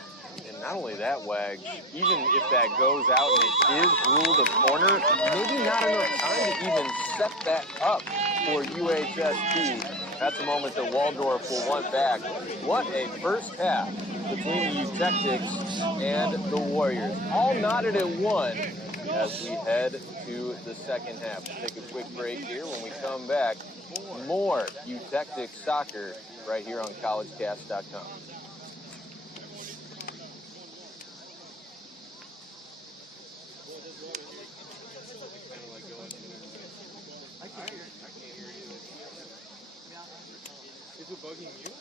And not only that, Wags, even if that goes out and it is ruled a corner, maybe not enough time to even set that up for UHSP. That's a moment that Waldorf will want back. What a first half between the Eutectics and the Warriors. All knotted at one as we head to the second half. We'll take a quick break here. When we come back, more Eutectics soccer right here on collegecast.com. Is it bugging you?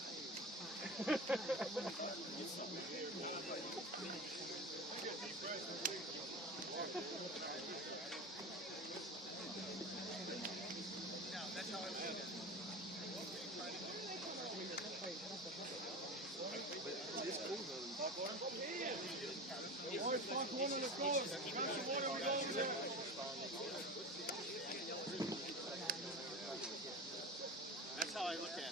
That's how I look at it.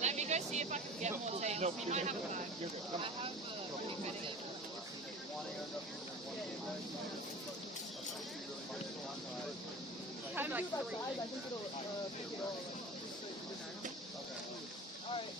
Let me go see if I can get more tails. We might have a bag. I have a big video. Kind of like 3. I think it'll pick it all. Alright.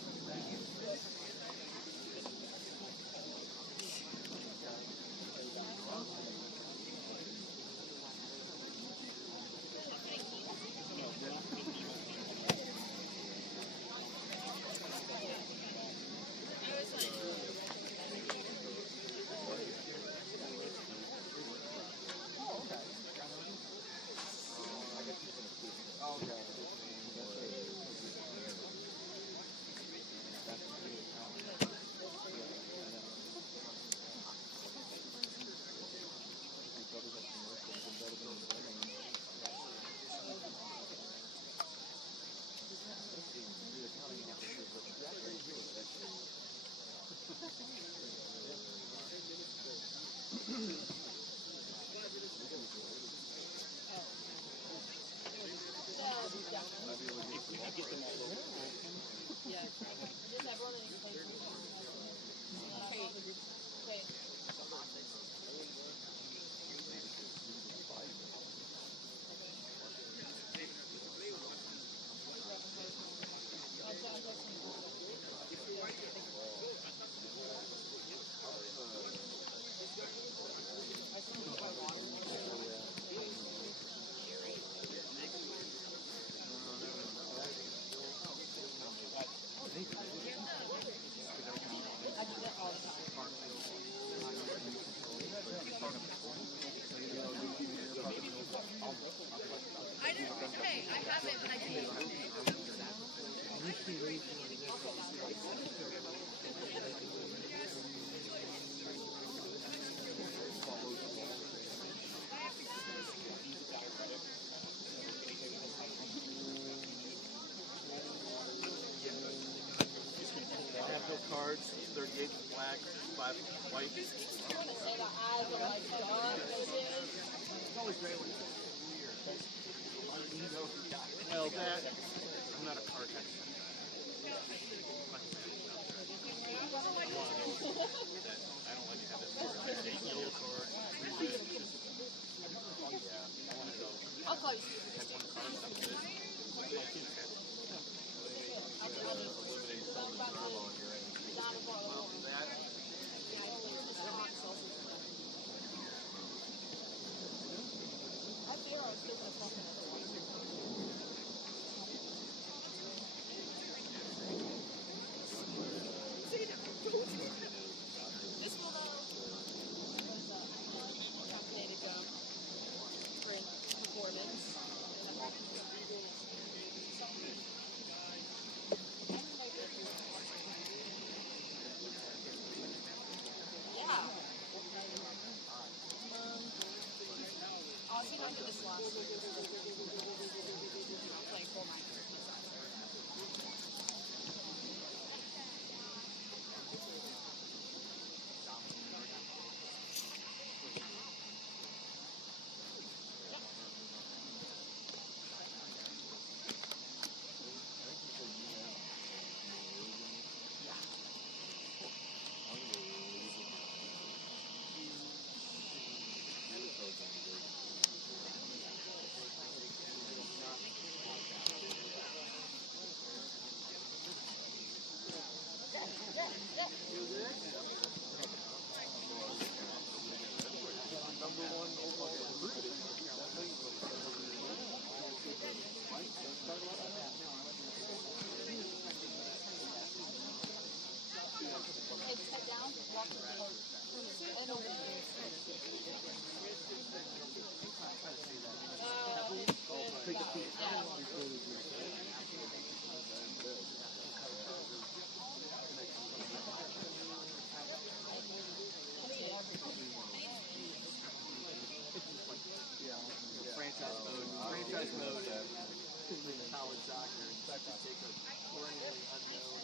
yards, 38 black, 5 white. I want to say the eyes are like dark. It's always great when it's weird. Well, that, I'm not a car guy. I don't like to have this yellow car. I'll call you. Had one car stop this. This will calculated sprint performance. Yeah. I'll see if I can do this last week. I'll play for my Christmas. Head down, walk to the boat. And over the Franchise mode in college soccer, especially take a perennially unknown.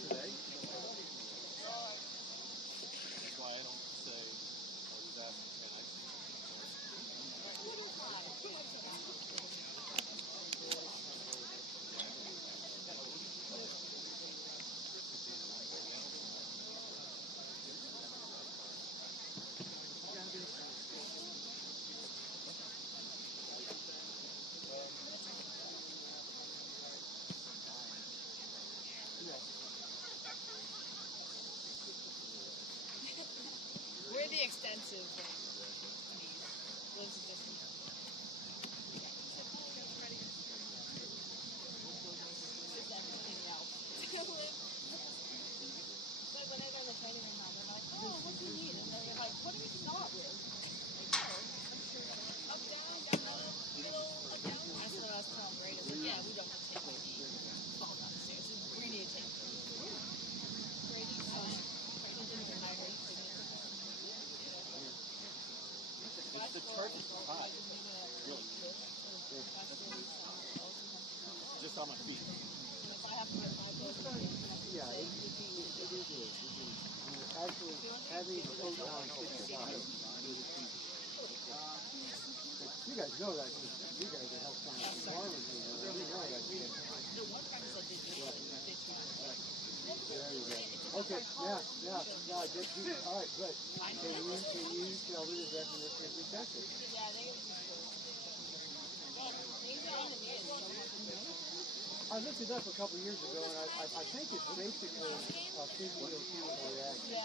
Today? That's why I don't say I was asking, man, I see. We're the extensive Liz just everything else. But when they're in the training room now, they're like, oh, what do you need? And they're like, what do we start with? Like, oh, up, down, middle, up, down. I said, I was telling Brady, I was like, yeah, we don't have to take what we need. Fall down the stairs. We need to take it. Brady, didn't hire her. The charge is high. Really. Just on my feet. Yeah, it is. Actually, having the phone on 65. You guys know that because you guys are health science farmers. You know that. There you go. Okay, yeah. All right, good. Can you tell me the definition of recessive? I looked it up a couple years ago, and I think it's basically a physicochemical reaction. Yeah.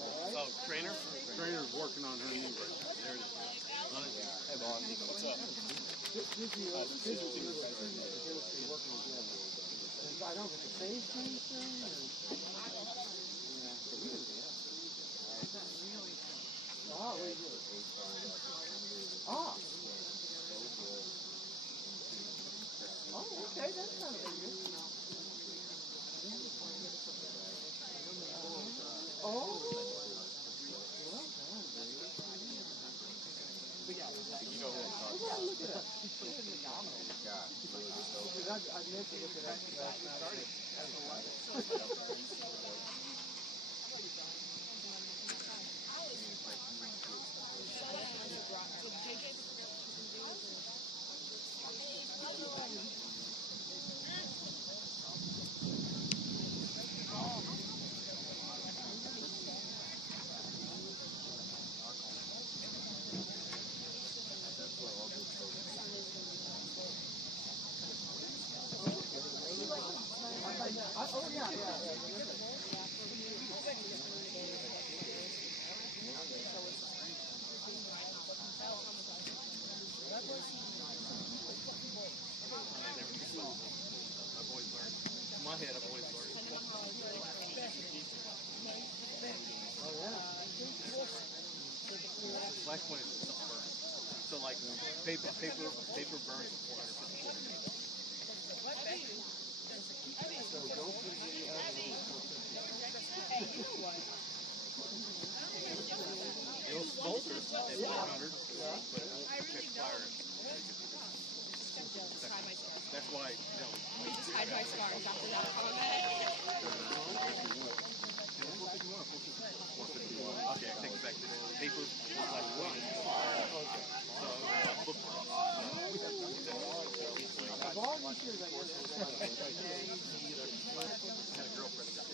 Right? Oh, trainer? Trainer's working on her knee right now. There it is. Hey, Bob. What's up? Physical working together. I don't know if it's a phase change thing, or... Ah, wait, ah. Oh, okay, that's kind of good. Oh. Well done, baby. I meant to look at that last night. Black point is something burn. So like paper burns for 450. So don't forget you have a It'll smolder at 400, but it won't catch fire. That's why, Just hide my scars after that comment. okay, take it back to the paper. Of all these years, I guess. Had a girlfriend that got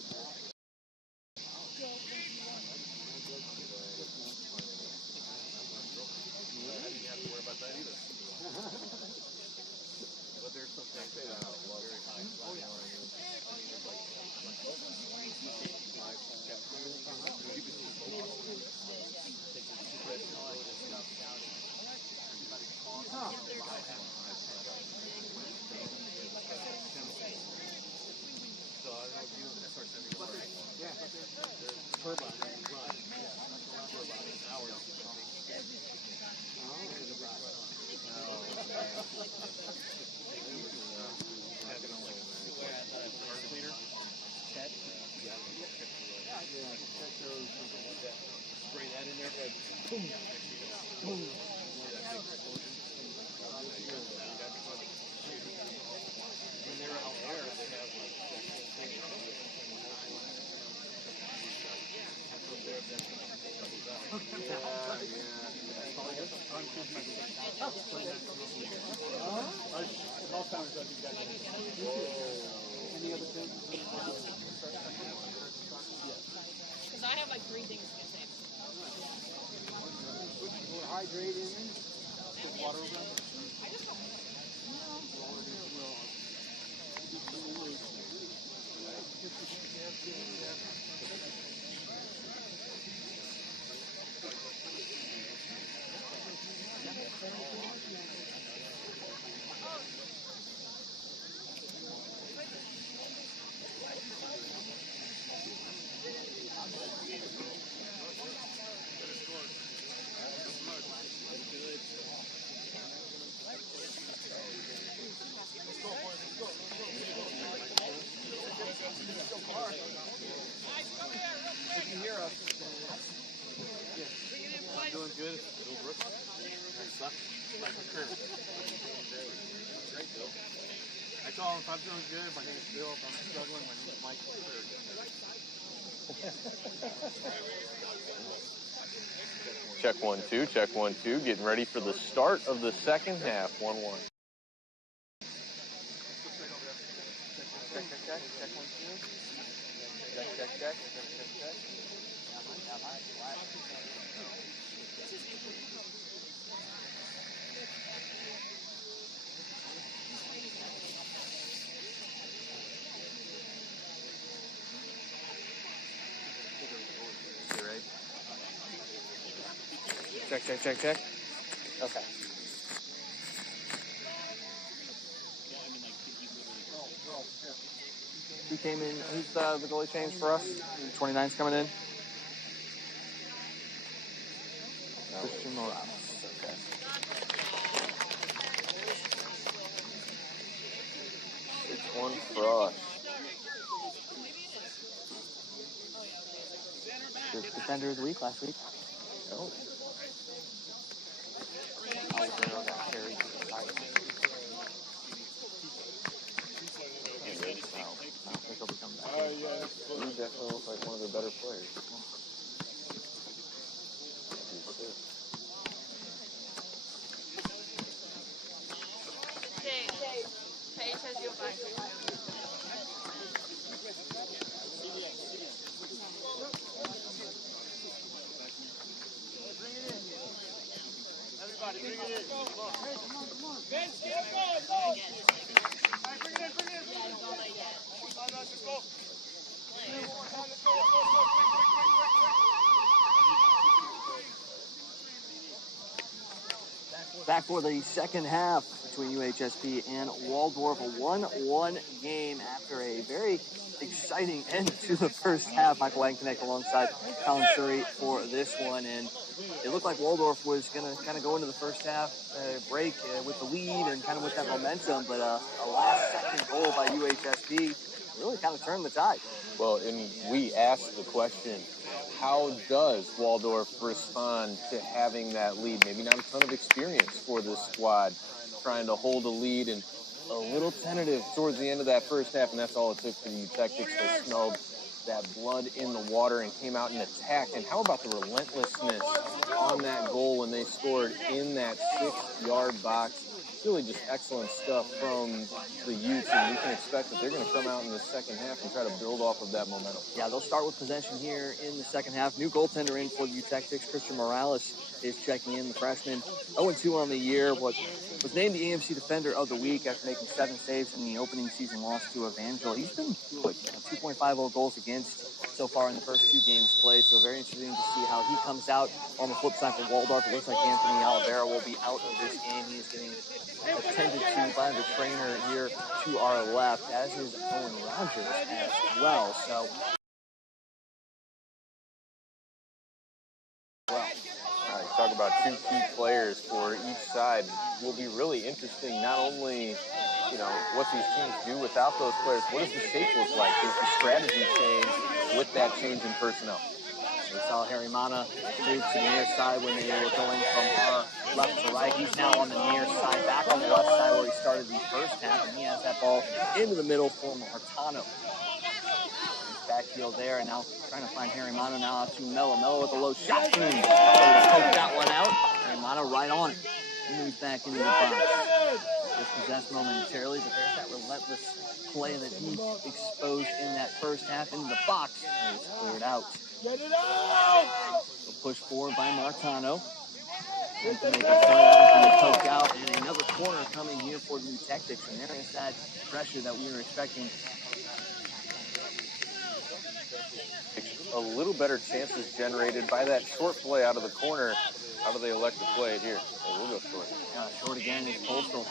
I didn't have to worry about that either. But there's some things that are very high. Oh, yeah. So I don't know if you SR-71. Yeah. Turbine run for about an hour. Spray that in there. Boom. Boom. When they're out there, they have like Any other things? Because I have like 3 things to say. Hydrating. water over them. I'm doing good. Great, Bill. I told him if I'm doing good, my name is Bill. If I'm struggling, my name is Mike. Check 1 2, check 1 2. Getting ready for the start of the second half. 1-1. Check 1 2. Check. Check. Okay. Who came in? Who's the goalie change for us? 29's coming in. Christian Morales. Okay. Which one for us? Defender of the week last week. Oh. I don't think he'll be coming back. He definitely looks like one of their better players. Paige has your back. Everybody, bring it in. Come on. Vince, get a ball. Bring it in. Yeah, don't let yet. Let's go. Back for the second half between UHSP and Waldorf, a 1-1 game after a very exciting end to the first half. Michael Wagenknecht alongside Colin Surrey for this one, and it looked like Waldorf was going to kind of go into the first half break with the lead and kind of with that momentum, but a last-second goal by UHSP really kind of turned the tide. Well, and we asked the question, how does Waldorf respond to having that lead? Maybe not a ton of experience for this squad, trying to hold a lead and a little tentative towards the end of that first half, and that's all it took for the Tactics to smell that blood in the water and came out and attacked. And how about the relentlessness on that goal when they scored in that 6-yard box? Really just excellent stuff from the Utes, and we can expect that they're going to come out in the second half and try to build off of that momentum. Yeah, they'll start with possession here in the second half. New goaltender in for the Tactics, Christian Morales, is checking in. The freshman, 0-2 on the year, was named the AMC Defender of the Week after making 7 saves in the opening season loss to Evangel. He's been good, 2.50 goals against so far in the first 2 games played, so very interesting to see how he comes out. On the flip side for Waldorf, it looks like Anthony Oliveira will be out of this game. He is getting attended to by the trainer here to our left, as is Owen Rogers as well. So, All right, talk about 2 key players for each side. Will be really interesting, not only, what these teams do without those players, what does the shape look like? Does the strategy change with that change in personnel? we saw Harry Mana move to the near side when they were going from left to right. He's now on the near side, back on the left side where he started the first half, and he has that ball into the middle for Martano. Backfield there, and now trying to find Harry Mana now out to Mello. Mello with a low shot. Poke that one out. Harry Mana right on it. He moves back into the box. Dispossessed momentarily, but there's that relentless play that he exposed in that first half into the box. And it's cleared out. Get it out! So push forward by Martano. Trying to make a play out, and poke out, and another corner coming here for the Tactics, and there is that pressure that we were expecting. A little better chances generated by that short play out of the corner. How do they elect to play it here? Oh, we'll go short. Short again is Postal.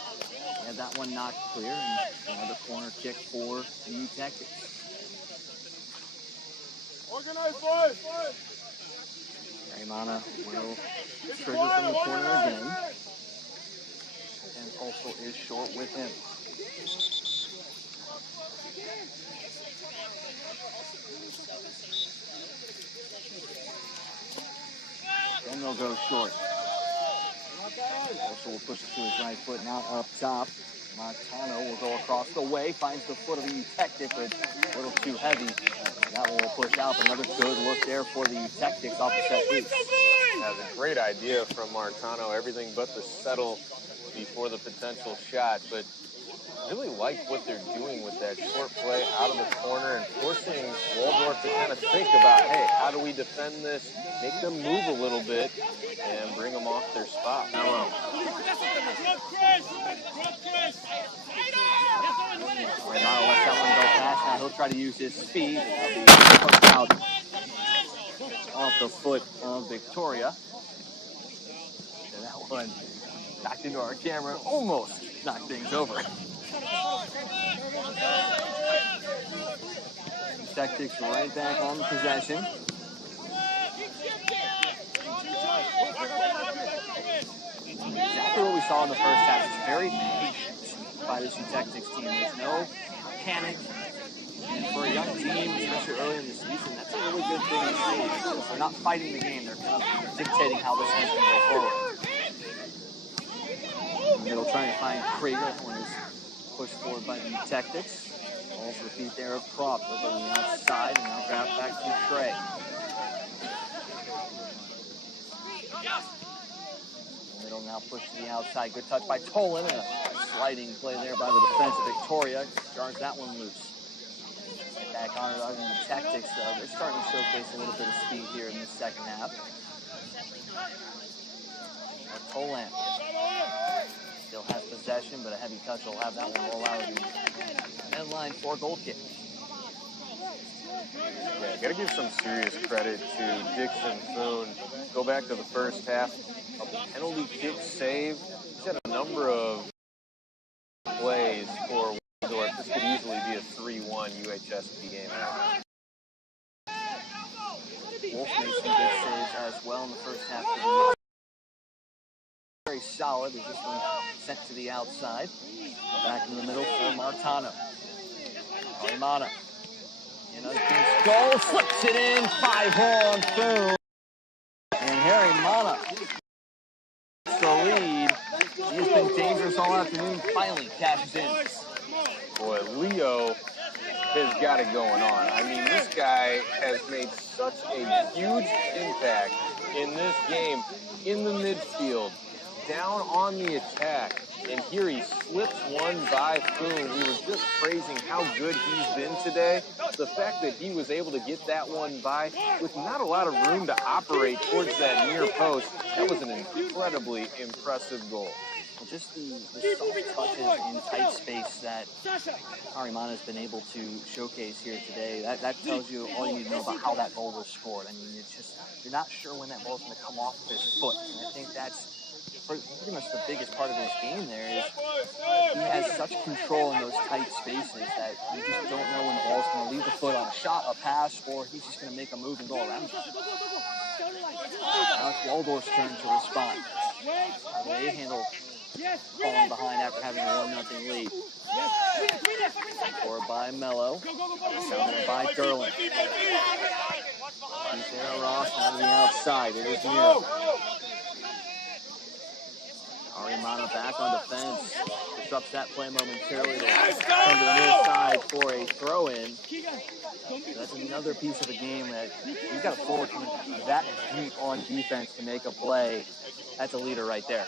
They had that one knocked clear, and another corner kick for the Tactics. Organize, boys! Raymana will trigger from the corner again. And Postal is short with him. Then they'll go short. Postal will push it to his right foot, now up top. Martano will go across the way, finds the foot of the Tactic, but a little too heavy. That one will push out, but another good look there for the Tactics off the set piece. That's a great idea from Martano, everything but the settle before the potential shot, but really like what they're doing with that short play out of the corner and forcing Waldorf to kind of think about, hey, how do we defend this, make them move a little bit, and bring them off their spot. Now, Renato lets that one go past. Now he'll try to use his speed. That'll be poked out off the foot of Victoria. And that one knocked into our camera, almost knocked things over. Tactics right back on the possession. Exactly what we saw in the first half. It's very patient by this Tactics team. There's no panic. And for a young team, especially early in the season, that's a really good thing to see. They're not fighting the game. They're kind of dictating how this one's going to go forward. In the middle, trying to find Krieger. That one is pushed forward by the Tactics. Balls the feet there of Crawford on the outside, and now grab back to Trey. Middle now pushed to the outside. Good touch by Tolan, and a sliding play there by the defense of Victoria. Jars that one loose. Back on it, other than the tactics, though. They're starting to showcase a little bit of speed here in the second half. Tolan still has possession, but a heavy touch will have that one roll out of the end line for a goal kick. Yeah, got to give some serious credit to Dixon Thune. Go back to the first half. A penalty kick save. He's had a number of plays for Waldorf. This could easily be a 3-1 UHSP game. Wolf made some good saves as well in the first half of the year. Very solid. There's this one sent to the outside. Back in the middle for Martano. Arimana. And against goal, slips it in. 5-hole on Thune. And Harry Mana, the lead. He's been dangerous all afternoon. Finally cashes in. Boy, Leo has got it going on. I mean, this guy has made such a huge impact in this game, in the midfield, down on the attack. And here he slips one by Thune. We were just praising how good he's been today. The fact that he was able to get that one by with not a lot of room to operate towards that near post, that was an incredibly impressive goal. Well, just the soft touches in tight space that Arimana has been able to showcase here today, that tells you all you need to know about how that goal was scored. I mean, it's just, you're not sure when that ball's going to come off of his foot. And I think that's pretty much the biggest part of his game there is he has such control in those tight spaces that you just don't know when the ball's going to leave the foot on a shot, a pass, or he's just going to make a move and go around it. Now it's Waldorf's turn to respond. They handle falling behind after having a 1-0 lead. Scored by Mello. Countered by Derlin. He's there, Ross on the outside. It is Mira. Arimana back on defense. Disrupts that play momentarily. They'll come to the near side for a throw-in. So that's another piece of the game that you've got a forward coming that deep on defense to make a play. That's a leader right there.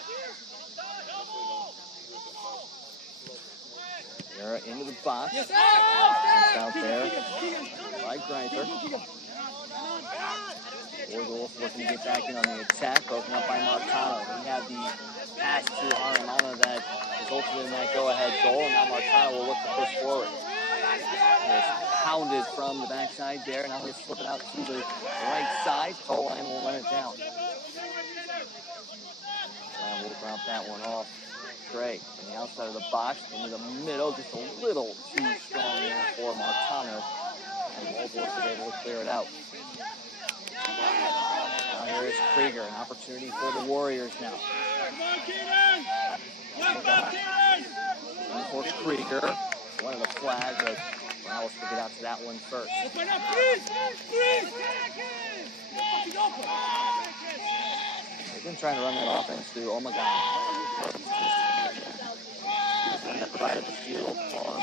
Mira into the box. Out there by Greither. Waldorf looking to get back in on the attack, broken up by Martano. He had the pass to Arimana that resulted in that go-ahead goal, and now Martano will look to push forward. He was pounded from the backside there, now he'll slip it out to the right side. Tolan will run it down. Tolan will drop that one off. Trey on the outside of the box, into the middle, just a little too strong there for Martano, and Waldorf was able to clear it out. Now here is Krieger, an opportunity for the Warriors now. And for Krieger, wanted a flag, but Morales will get out to that one first. They've been trying to run that offense through. Oh my God. And that provided the field for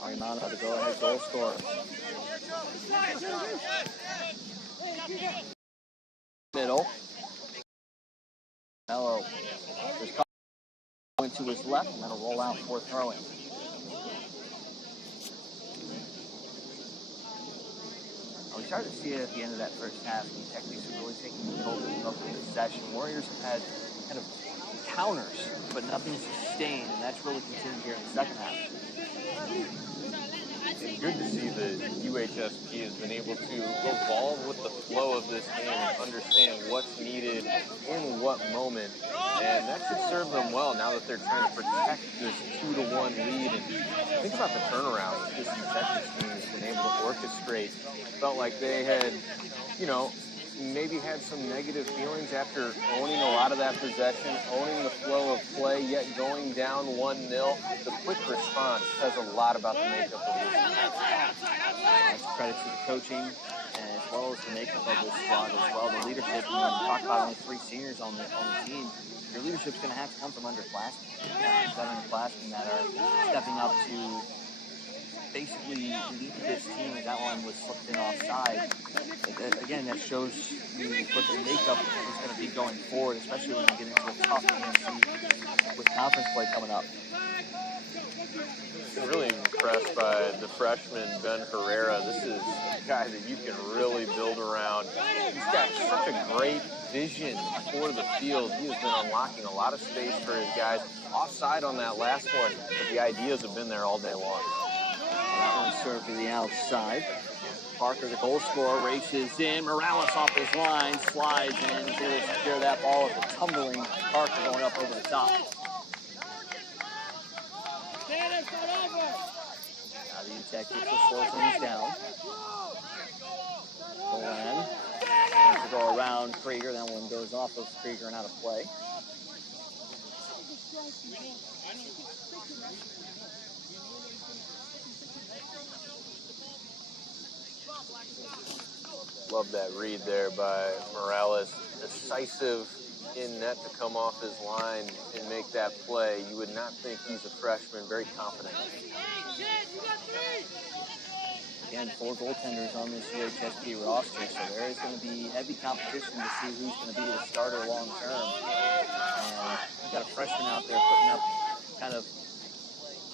Arimana, the go-ahead goal scorer. Middle. Mello. There's going to his left, and that'll roll out for throwing. We started to see it at the end of that first half. The techniques are really taking control of the possession. Warriors have had kind of counters, but nothing sustained, and that's really continued here in the second half. It's good to see that UHSP has been able to evolve with the flow of this game and understand what's needed executed in what moment, and that should serve them well now that they're trying to protect this 2-1 lead. And think about the turnaround that this Texas team has been able to orchestrate. Felt like they had, maybe had some negative feelings after owning a lot of that possession, owning the flow of play, yet going down 1-0. The quick response says a lot about the makeup of this team. That's credit to the coaching and as well as the makeup of this squad as well. The leadership, we talked about only 3 seniors on the team. Your leadership's going to have to come from underclassmen. Underclassmen that are stepping up to basically lead this team as that one was slipped in offside. Again, that shows you what the makeup is going to be going forward, especially when we get into a tough AMC with conference play coming up. I'm really impressed by the freshman, Ben Herrera. This is a guy that you can really build around. He's got such a great vision for the field. He has been unlocking a lot of space for his guys. Offside on that last one, but the ideas have been there all day long. That one served to the outside. Parker, the goal scorer, races in. Morales off his line, slides in. He's able to secure that ball with a tumbling Parker going up over the top. Now the Texas will slow things down. Bolan has to go around Krieger. That one goes off of Krieger and out of play. Love that read there by Morales. Decisive in net to come off his line and make that play. You would not think he's a freshman. Very confident. Again, 4 goaltenders on this UHSP roster, so there is going to be heavy competition to see who's going to be the starter long term. And we've got a freshman out there putting up kind of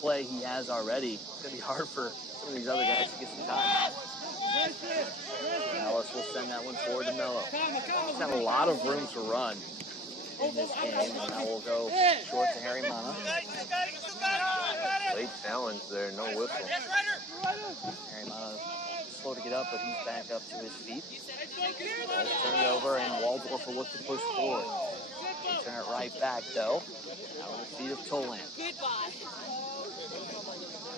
play he has already. It's going to be hard for some of these other guys to get some time. Alice will send that one forward to Mello. He's got a lot of room to run in this game, and now we'll go short to Harry Mana. Late challenge there, no whistle. Harry Mana slow to get up, but he's back up to his feet. Ball's turned over, and Waldorf will look to push forward. They turn it right back, though. Out of the feet of Tolan.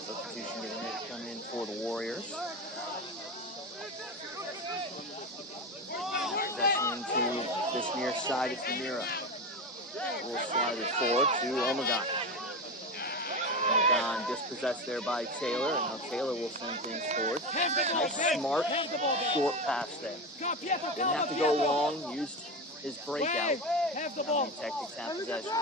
Substitution getting ready to come in for the Warriors. Possession into this near side of Mira. We'll slide it forward to Omegon. Omegon dispossessed there by Taylor, and now Taylor will send things forward. Nice, smart, short pass there. Didn't have to go long, used his breakout. Now the Tactics have possession.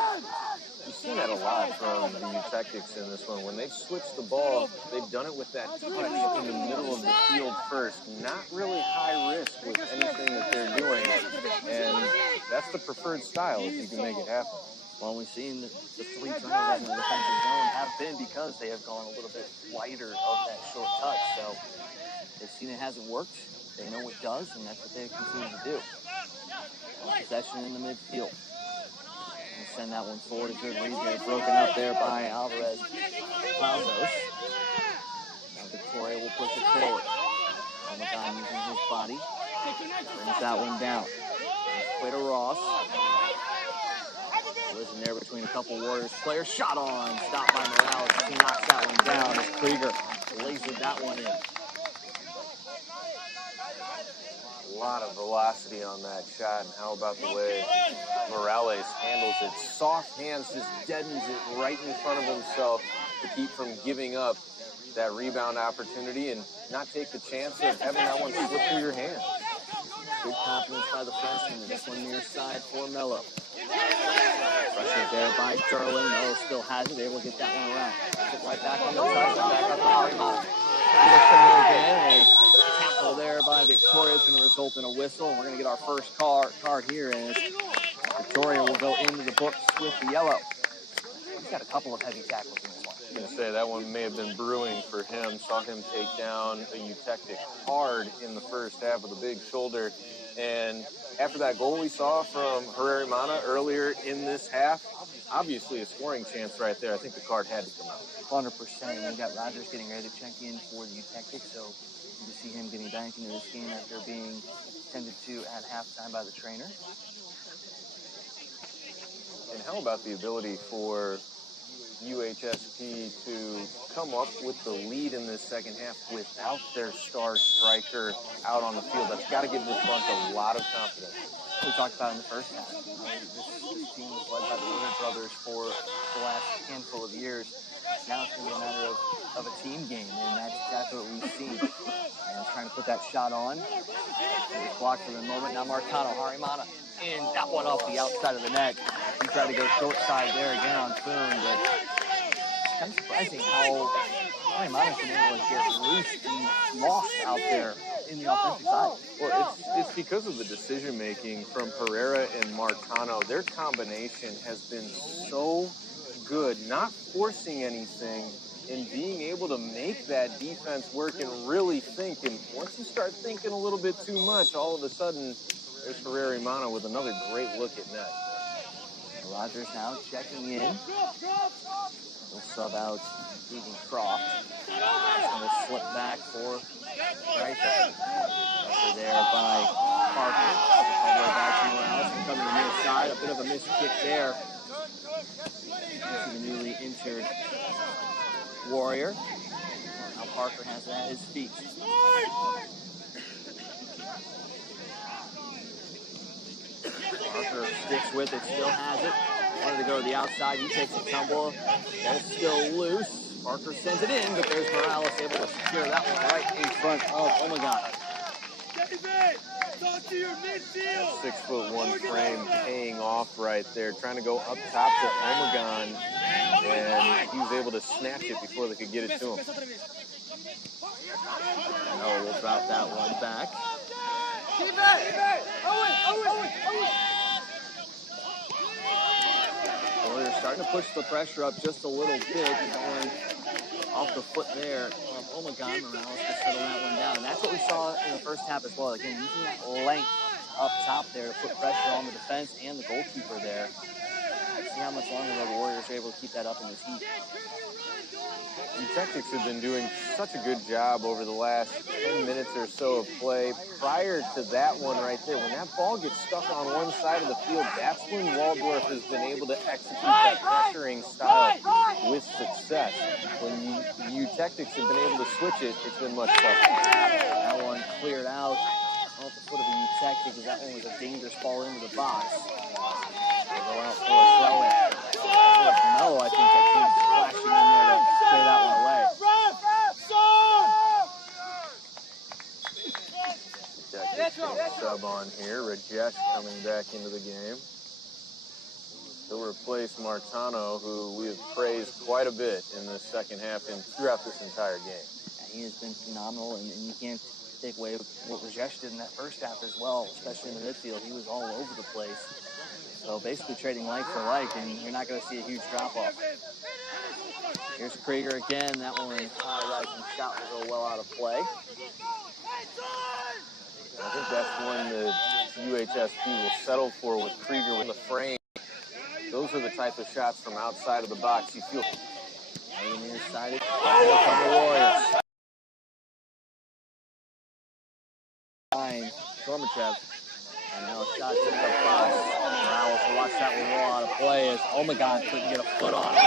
We've seen that a lot from the Tactics in this one. When they've switched the ball, they've done it with that touch in the middle of the field first. Not really high risk with anything that they're doing. And that's the preferred style if you can make it happen. Well, we've seen the 3 turnovers in the defensive zone have been because they have gone a little bit wider of that short touch. So they've seen it hasn't worked. They know it does, and that's what they continue to do. Possession in the midfield. And send that one forward. A good read there. Broken up there by Alvarez Pazos. Now Victoria will push it forward. Omegon using his body. Brings that one down. Play to Ross. Collision there between a couple Warriors players. Shot on. Stopped by Morales. He knocks that one down as Krieger lasered that one in. A lot of velocity on that shot, and how about the way Morales handles it? Soft hands, just deadens it right in front of himself to keep from giving up that rebound opportunity and not take the chance of having that one slip through your hands. Good confidence by the freshman. This one near side for Mello. Pressure there by Sterling. Mello still has it, able to get that one around. Put right back on the touch, back up to Harry. Again, and tackle there by Victoria is going to result in a whistle, and we're going to get our first card here as Victoria will go into the books with the yellow. He's got a couple of heavy tackles in this one. I was going to say that one may have been brewing for him. Saw him take down a Eutectic hard in the first half with a big shoulder. And after that goal we saw from Herrera Mana earlier in this half, obviously a scoring chance right there. I think the card had to come out. 100%. We got Rogers getting ready to check in for the Eutectic, so to see him getting back into this game after being tended to at halftime by the trainer. And how about the ability for UHSP to come up with the lead in this second half without their star striker out on the field? That's got to give this bunch a lot of confidence. We talked about in the first half. This team was led by the Woodard brothers for the last handful of years. Now it's going to be a matter of a team game, and that's exactly what we've seen. And trying to put that shot on. It's blocked for the moment. Now Marcano, Harimana, and that one off the outside of the net. He tried to go short side there again on Foon, but it's kind of surprising how Harimana's been able to get loose and lost out there in the offensive side. Well, it's because of the decision making from Herrera and Marcano. Their combination has been so good, not forcing anything and being able to make that defense work and really think. And once you start thinking a little bit too much, all of a sudden there's Herrera and Mano with another great look at net. Rogers now checking in. We'll sub out Keegan Croft. He's going to slip back for Reicher. Over there by Parker. All the way back to Morales and coming to the near side. A bit of a missed kick there to the newly injured Warrior. Now Parker has it at his feet. Parker sticks with it, still has it. Wanted to go to the outside, he takes a tumble. That's still loose. Parker sends it in, but there's Morales able to secure that one right in front of Omegon. That 6'1" frame paying off right there, trying to go up top to Omegon, and he was able to snatch it before they could get it to him. Oh, we'll drop that one back. Warriors starting to push the pressure up just a little bit. Going off the foot there of Omegon. Morales to settle that one down. And that's what we saw in the first half as well. Again, using that length up top there to put pressure on the defense and the goalkeeper there. See how much longer the Warriors are able to keep that up in this heat. The Tactics have been doing such a good job over the last 10 minutes or so of play. Prior to that one right there, when that ball gets stuck on one side of the field, that's when Waldorf has been able to execute that pressuring style with success. When you Tactics have been able to switch it, it's been much tougher. That one cleared out off the foot of the Tactics, because that one was a dangerous ball into the box. They'll go out for a throw-in. Mello, I think that came splashing in there to clear that one away. Sub on here. Rajesh coming back into the game. He'll replace Martano, who we have praised quite a bit in the second half and throughout this entire game. Yeah, he has been phenomenal, and you can't take away what Rajesh did in that first half as well, especially in the midfield. He was all over the place. So basically trading like for like, and you're not going to see a huge drop-off. Here's Krieger again. That one, high rising shot will go well out of play. I think that's one that UHSP will settle for with Krieger in the frame. Those are the type of shots from outside of the box you feel. Near-sided. Here come the Warriors. Gorbachev. And now a shot to the box. Morales will watch that one roll out of play as Omegon couldn't get a foot on it.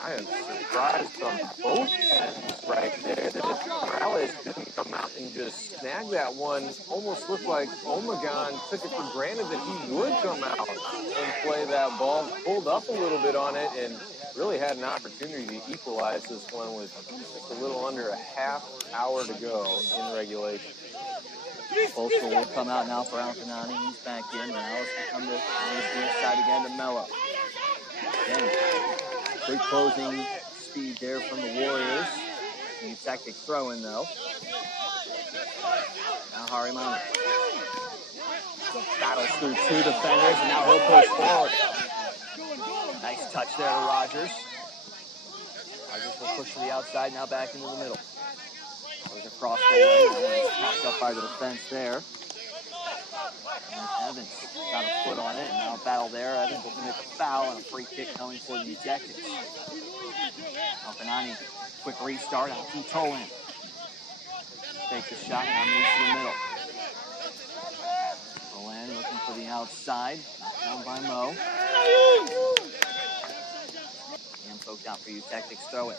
I am surprised on both ends right there that Morales didn't come out and just snag that one. Almost looked like Omegon took it for granted that he would come out and play that ball. Pulled up a little bit on it and really had an opportunity to equalize this one with just a little under a half hour to go in regulation. Postal will come out now for Alcanani. He's back in. Morales will come to his near side again to Mello. Again, big closing speed there from the Warriors. The tactic throw-in, though. Now Harimana battles through two defenders, and now he'll push forward. Nice touch there to Rogers. Rogers will push to the outside, now back into the middle. Goes across the lane, popped up by the defense there. And Evans got a foot on it, and now a battle there. Evans will commit the foul, and a free kick coming for the Tactics. Alcanani, quick restart, out to Tolan. Take the shot, now moves to the middle. Owen looking for the outside. Down by Mo. And poked out for you. Tactics throw it.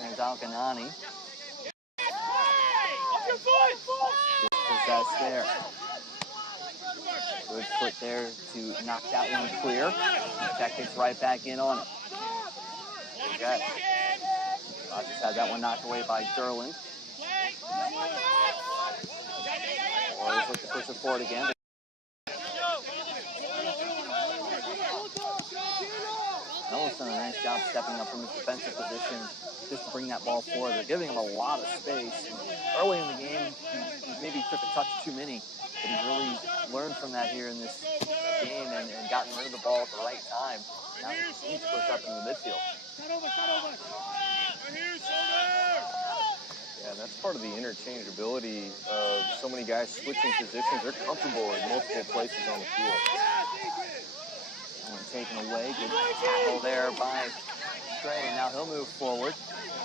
There's Alkanani. Dispossessed there. Good foot there to knock that one clear. Tactics right back in on it. Okay. Just had that one knocked away by Derland. Warriors look to push it forward again. Noah's done a nice job stepping up from his defensive position just to bring that ball forward. They're giving him a lot of space. Early in the game, he maybe took a touch too many, but he's really learned from that here in this game and gotten rid of the ball at the right time. Now he needs to push up in the midfield. Yeah, that's part of the interchangeability of so many guys switching positions. They're comfortable in multiple places on the field. One taken away. Good tackle there by Trey, and now he'll move forward.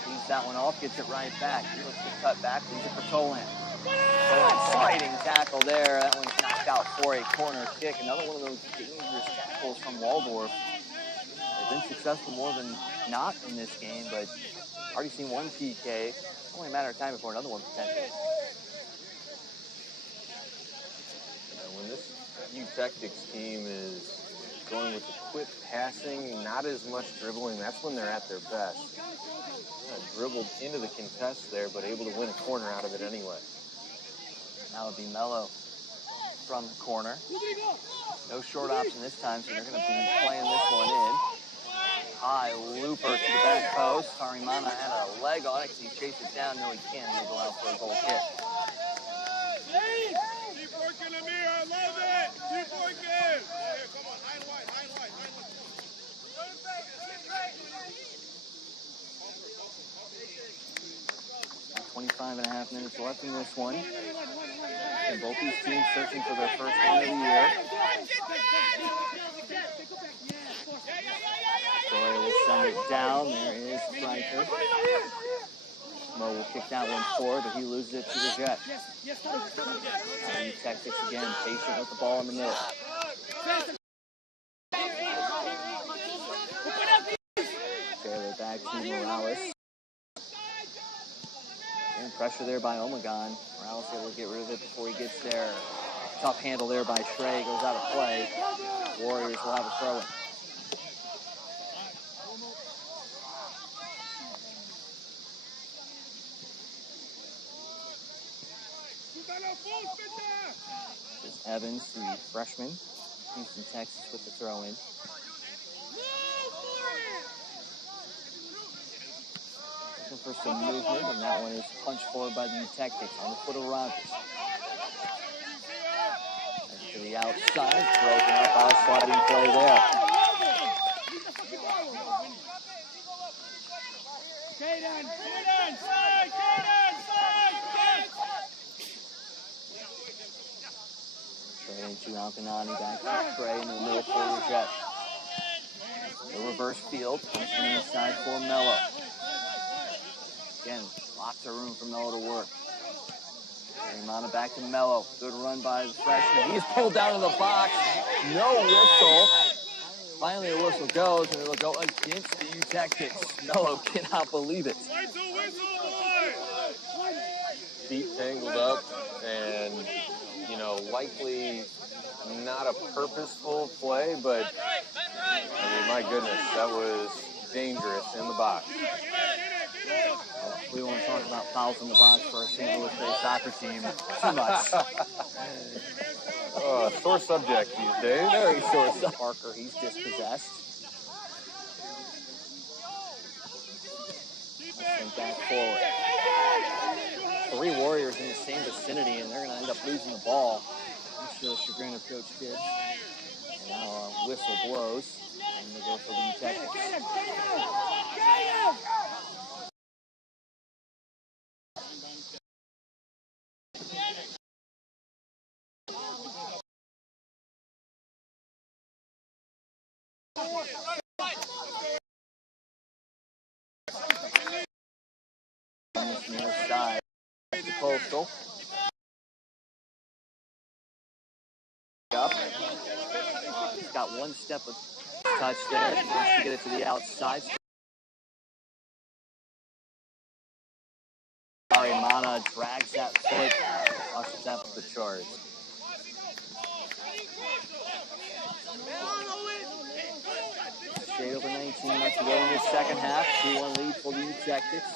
Leaves that one off, gets it right back. He looks to cut back, leaves it for Tolan. Tolan sliding tackle there. That one's knocked out for a corner kick. Another one of those dangerous tackles from Waldorf. They've been successful more than not in this game, but already seen one PK. Only a matter of time before another one potentially. When this U Tactics team is going with the quick passing, not as much dribbling, that's when they're at their best. Dribbled into the contest there, but able to win a corner out of it anyway. Now it'll be Mello from the corner. No short option this time, so they're going to be playing this one in. High looper to the back post. Sarimana had a leg on it. Can he chase it down? No, he can't. He'll go out for a goal kick. Keep working, Amir. I love it. Keep working. Yeah, come on. High and wide. 25 and a half minutes left in this one. And both these teams searching for their first win of the year. Troy will send it down. There is Stryker. Mo will kick that one forward, but he loses it to the Jet. New Tactics again, patient with the ball in the middle. Taylor back to Morales. And pressure there by Omegon. Morales able to get rid of it before he gets there. Tough handle there by Trey, goes out of play. Warriors will have a throw-in. Evans, the freshman, Houston, Texas, with the throw-in. Looking for some movement, and that one is punched forward by the Tactics on the foot of Rogers. And to the outside, broken up by a sliding play there. Trey into Alkanani, back to Trey in the middle for the Jet. The reverse field comes from the inside for Mello. Again, lots of room for Mello to work. Sarimana back to Mello. Good run by the freshman. He's pulled down to the box. No whistle. Finally a whistle goes, and it'll go against the U Tactics. Mello cannot believe it. Feet tangled up, and likely not a purposeful play, but I mean, my goodness, that was dangerous in the box. We won't talk about fouls in the box for a St. Louis-based soccer team too much. Sore subject these days. Very sore subject. Parker, he's dispossessed. And back forward. 3 Warriors in the same vicinity, and they're going to end up losing the ball. Much to the chagrin of Coach Gibbs. And now a whistle blows, and they go for the Tactics. Near side. Postal. Up. He's got one step of touch there. He wants to get it to the outside. Arimana drags that foot. Rushes that with the charge. Shade over 19 left to go in the second half. 2-1 lead for the Ejectics.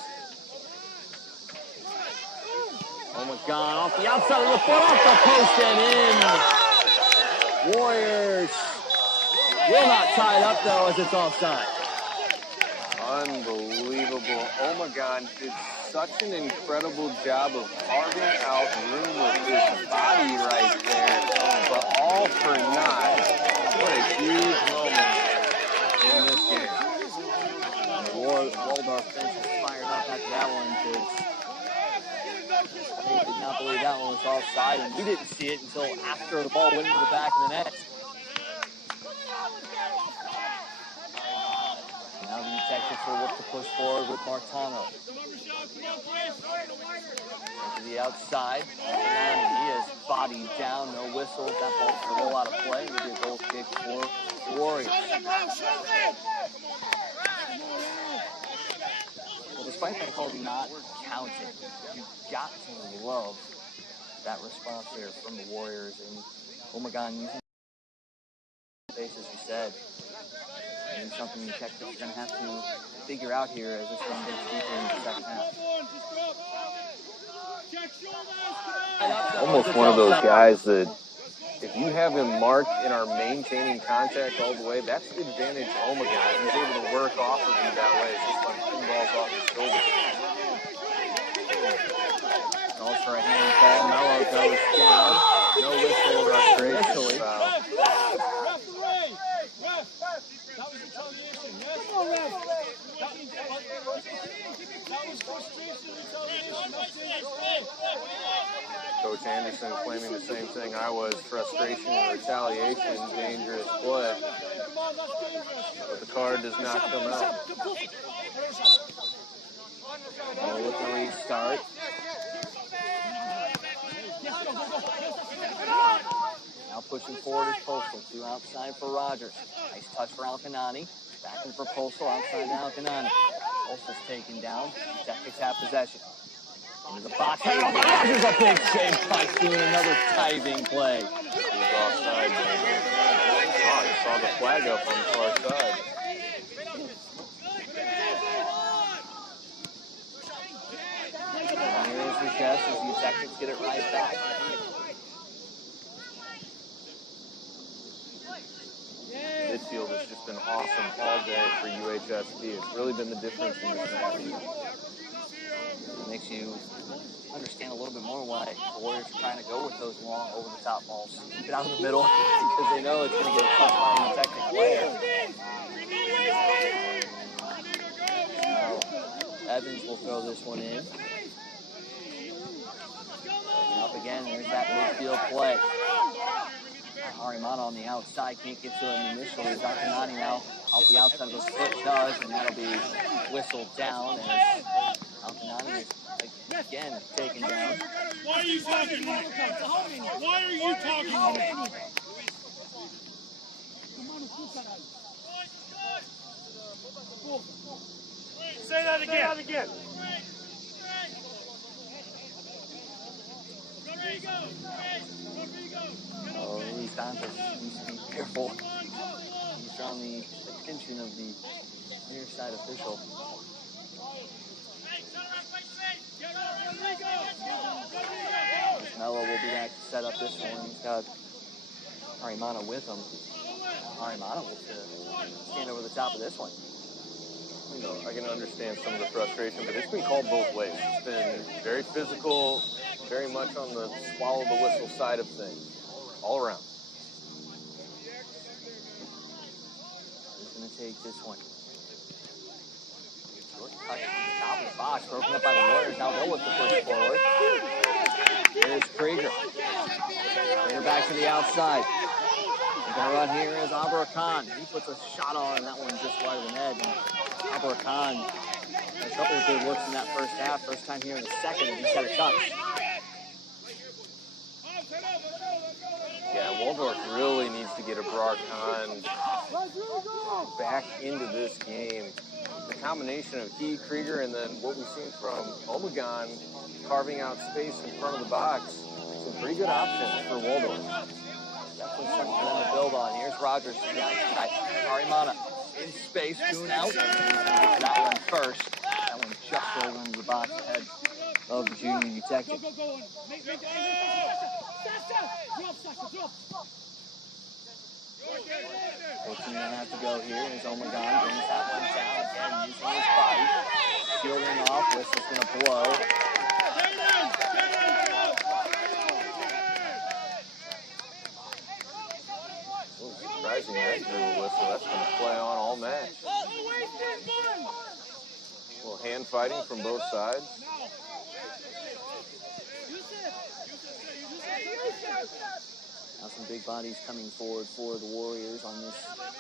Oh my God, off the outside of the foot, off the post and in. Warriors will not tie it up though as it's offside. Unbelievable. Omegon did such an incredible job of carving out room with his body right there, but all for naught. What a huge moment in this game. Waldorf bench is fired up after that one because they did not believe that one was offside, and we didn't see it until after the ball went into the back of the net. Now the Ejectics will look to push forward with Martano. To the outside, and he is bodied down, no whistle. That ball's going to roll out of play. It'll be a goal kick for Warriors. Well, despite that call not counting, you got to love that response there from the Warriors. And Omegon using the base, as you said. And something the Ejectics are going to have to figure out here as this one gets deeper in the second half. Almost one of those guys that if you have him marked and are maintaining contact all the way, that's the advantage Omegon. He's able to work off of you that way. It's just like pinballs off his shoulder. Calls for a hand call. Mello goes down. No whistle. Frustration foul. That was retaliation, yes? Come on, Rev. That was frustration, retaliation. Coach Anderson claiming the same thing I was. Frustration and retaliation, dangerous play. But the card does not come out. Ball with the restart. Now pushing forward is Postal. Two outside for Rogers. Nice touch for Alcanani. Back in for Postal. Outside to Alcanani. Postal's taken down. Ejectics have possession. Into the box. Rogers a big save by doing another diving play. He was offside. Oh, he saw the flag up on the far side. And here's the chest as the Ejectics get it right back. Midfield has just been awesome all day for UHSP. It's really been the difference in this match. It makes you understand a little bit more why the Warriors are trying to go with those long over-the-top balls. Keep it out in the middle because they know it's going to get touched by an Ejectic player. Now, Evans will throw this one in. And up again, there's that midfield play. Arimana on the outside can't get to him initially. Alcanani now out the outside of the foot does, and that'll be whistled down as Alcanani is again taken down. Why are you talking? Why are you talking? Say that again. Oh, Luis Santos needs to be careful. He's drawn the attention of the near side official. Mello will be back to set up this one. He's got Arimana with him. Arimana will stand over the top of this one. You know, I can understand some of the frustration, but it's been called both ways. It's been very physical, very much on the swallow the whistle side of things, all around. He's going to take this one. Short touch from the top of the box, broken up by the Warriors. Now they'll look to push forward. Here's Krieger. Krieger back to the outside. Gonna run here is Abra Khan. He puts a shot on that one just wide of the net. And Abra Khan had a couple of good looks in that first half. First time here in the second, and he's got a touch. Yeah, Waldorf really needs to get Abrar Khan back into this game. The combination of he, Krieger, and then what we've seen from Omegon carving out space in front of the box, some pretty good options for Waldorf. Definitely something for them to build on. Here's Rogers to the outside. Arimana in space, Goon out. That one first. That one just rolled into the box ahead of the junior detective. Fourteen and a half to go here. Here's Omegon, brings that one down again, using his body. Shielding off, whistle's going to blow. Surprising that through a whistle. That's going to play on all match. A little hand fighting from both sides. Now some big bodies coming forward for the Warriors on this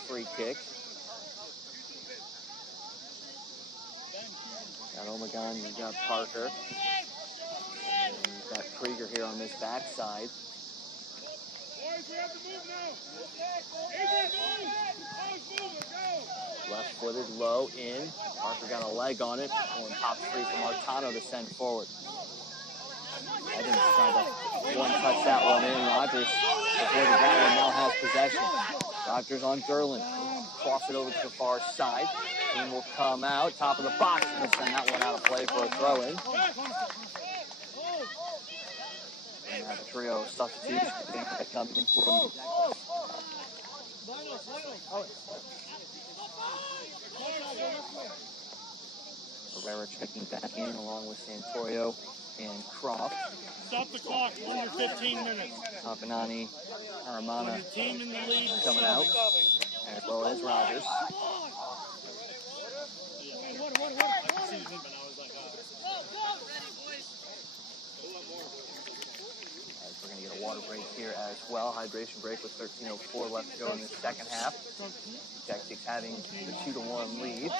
free kick. Got Omegon, you've got Parker. And you've got Krieger here on this backside. Left-footed, low, in. Parker got a leg on it. One pops free from Martano to send forward. Evans tried to one-touch that one in. Rogers avoided that one, now has possession. Rogers on Derlin. Cross it over to the far side. Team will come out, top of the box, and send that one out of play for a throw-in. And have a trio of substitutes that come in for them. Herrera checking back in along with Santorio and Croft. Stop the clock. We're under 15 minutes. Campanani, Aramana Team in the lead. coming out, as well as Rogers. As we're going to get a water break here as well. Hydration break with 13:04 left to go in the second half. Tactics having the 2-1 lead.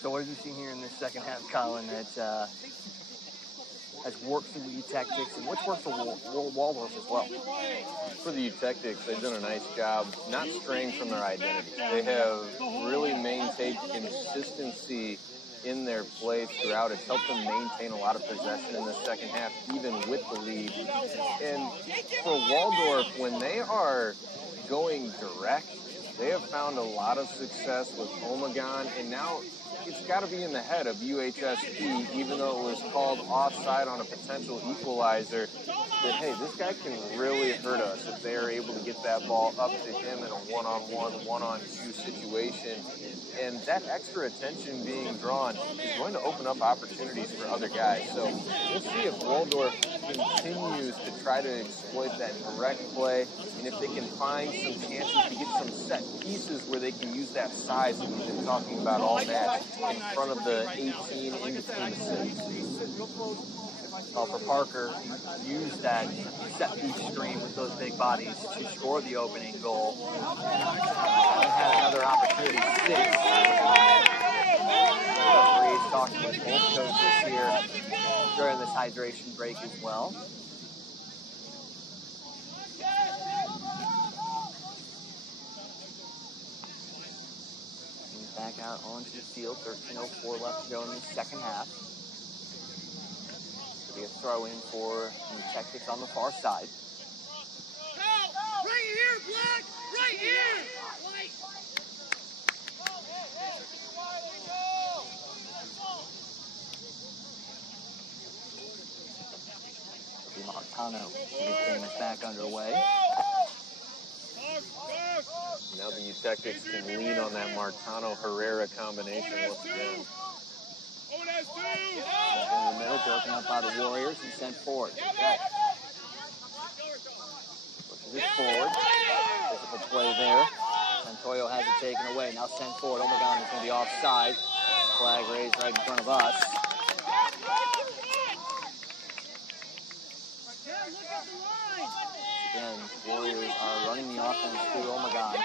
So what have you seen here in this second half, Colin, that has worked for the Tactics, and what's worked for Waldorf as well? For the Tactics, they've done a nice job not straying from their identity. They have really maintained consistency in their play throughout. It's helped them maintain a lot of possession in the second half, even with the lead. And for Waldorf, when they are going direct, they have found a lot of success with Omegon, and now it's got to be in the head of UHSP, even though it was called offside on a potential equalizer, that, hey, this guy can really hurt us if they are able to get that ball up to him in a one-on-one, one-on-two situation. And that extra attention being drawn is going to open up opportunities for other guys. So we'll see if Waldorf continues to try to exploit that direct play, and if they can find some chances to get some set pieces where they can use that size that we've been talking about all match in front of the 18 in between the 6. Well, for Parker, use that set piece stream with those big bodies to score the opening goal. And had another opportunity. 6. Referees talking with both coaches here during this hydration break as well. Back out onto the field, 13:04 left to go in the second half. Be a throw in for the Tactics on the far side. Right here, Black! Right here! The Montano game is back underway. Now the Tactics can lean on that Martano-Herrera combination once again. In the middle, broken up by the Warriors and sent forward. Okay. Pushes it forward. Physical play there. Santoyo has it taken away. Now sent forward. Omegon is going to be offside. Flag raised right in front of us. Again, Warriors are running the offense through Omegon.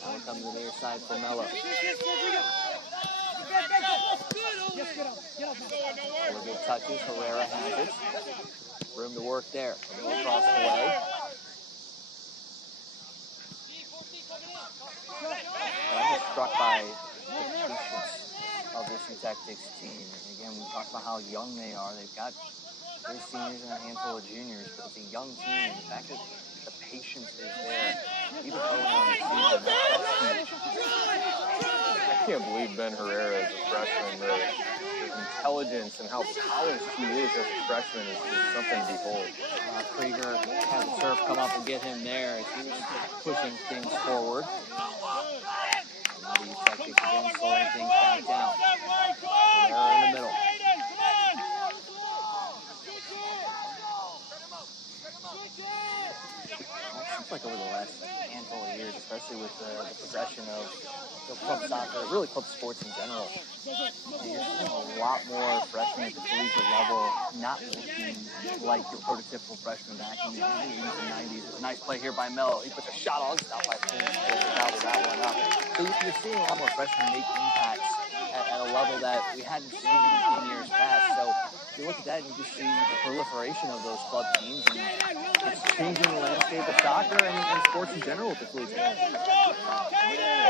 Now it comes to the near side for Mello. 4 good touches. Herrera has it. Room to work there. Across the way. I'm just struck by the patience of this New Tactics team. And again, we talked about how young they are. They've got 3 seniors and a handful of juniors, but it's a young team. The fact that the patience is there, even early on the season, that's I can't believe Ben Herrera is a freshman. The intelligence and how polished he is as a freshman is something to behold. Krieger had the turf come up and get him there as he was pushing things forward. Now the Tactics again slowing things back down. Herrera in the middle. Seems like over the last handful of years, especially with the progression of club soccer, really club sports in general, you're seeing a lot more freshmen at the collegiate level not looking like your prototypical freshman back in the 80s and 90s. It's a nice play here by Mello. He puts a shot on, stop by Flynn, fouled that one up. So you're seeing a lot more freshmen make impacts at a level that we hadn't seen in years past. So you look at that and you just see the proliferation of those club teams, and it's changing the landscape of soccer and sports in general with the collegiate.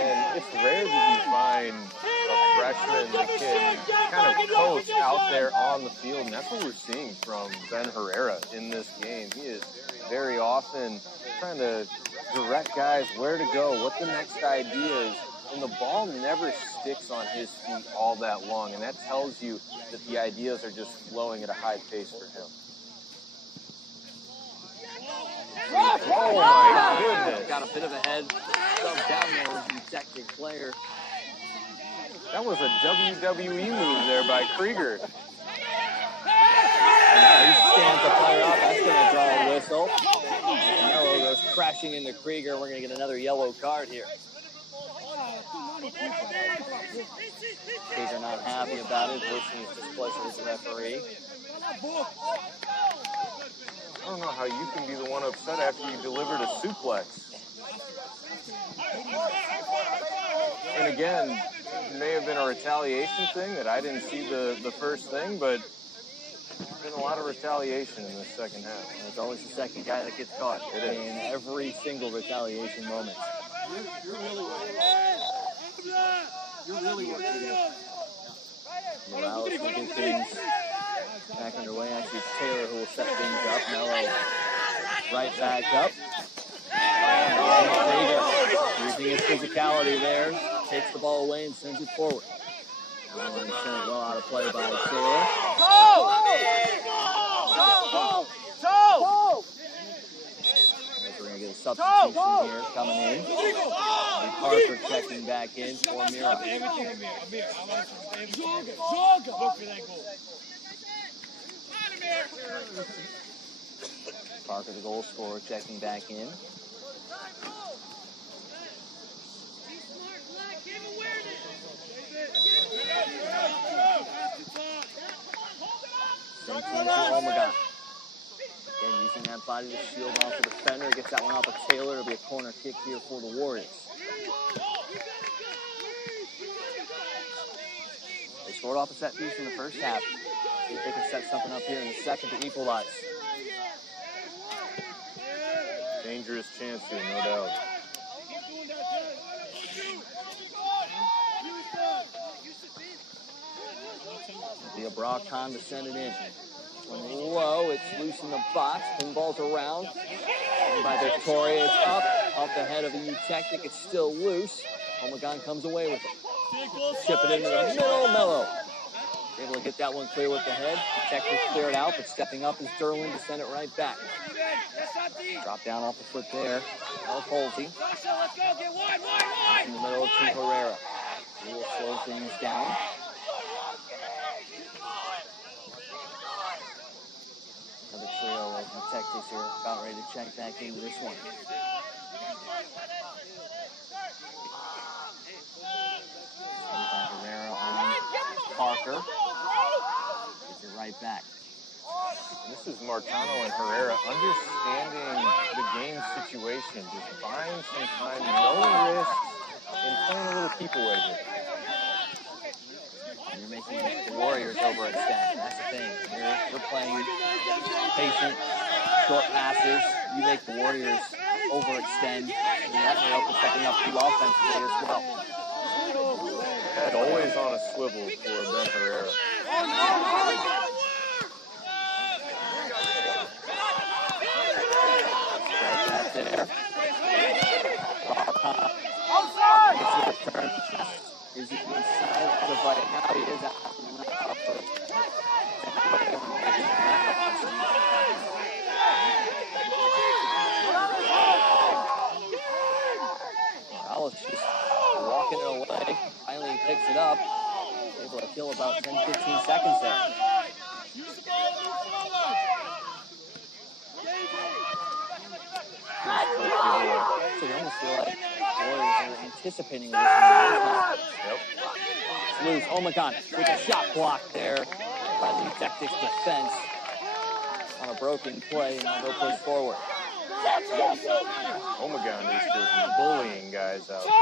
And it's rare that you find a freshman that can kind of coach out there on the field, and that's what we're seeing from Ben Herrera in this game. He is very often trying to direct guys where to go, what the next idea is, and the ball never sticks on his feet all that long, and that tells you that the ideas are just flowing at a high pace for him. Oh my goodness. Got a bit of a head shoved down there with the Tactic player. That was a WWE move there by Krieger. And now he stands the player up. That's going to draw a whistle. Mello goes crashing into Krieger. We're going to get another yellow card here. Krieger not happy about it, voicing his displeasure with the referee. I don't know how you can be the one upset after you delivered a suplex. And again, it may have been a retaliation thing that I didn't see the first thing, but there's been a lot of retaliation in this second half. And it's always the second guy that gets caught in every single retaliation moment. You're really working. Morales will get things back underway. Actually, it's Taylor who will set things up. Mello right back up. Using his physicality there, takes the ball away and sends it forward. Mello sent it well out of play by Taylor. We're going to get a substitution here coming in. Parker checking back in for Mira. Parker, the goal scorer, checking back in. Sent in to Omegon. Again, using that body to shield off the defender. Gets that one off of Taylor. It'll be a corner kick here for the Warriors. They scored off a set piece in the first half. See if they can set something up here in the second to equalize. Dangerous chance here, no doubt. Via Brockton to send it in. When low, it's loose in the box. Pinball's around. And by Victoria, it's up. Off the head of the U Tactic. It's still loose. Omegon comes away with it. Chip it into the middle. Mello able to get that one clear with the head. The Tactic clear it out, but stepping up is Derlin to send it right back. Drop down off the foot there. Now Holsey. In the middle to Herrera. He will slow things down. Another trio of detectives here about ready to check back into this one. Herrera on Parker. Gets it right back. This is Marcano and Herrera understanding the game situation, just buying some time, no risks, and playing a little keep away here. You're making the Warriors overextend. That's the thing. You're playing patient, short passes. You make the Warriors overextend. And that may open stepping up the offensively as well. Head always on a swivel for Ben Herrera. Right there. Is he inside the fight? Now he is out. Morales just walking it away. Finally picks it up. Able to kill about 10-15 seconds there. So you almost feel like Warriors are anticipating this. Yep. It's loose. Omegon with a shot block there by the Tactics defense on a broken play, and now they'll push forward. Omegon is just bullying guys out there.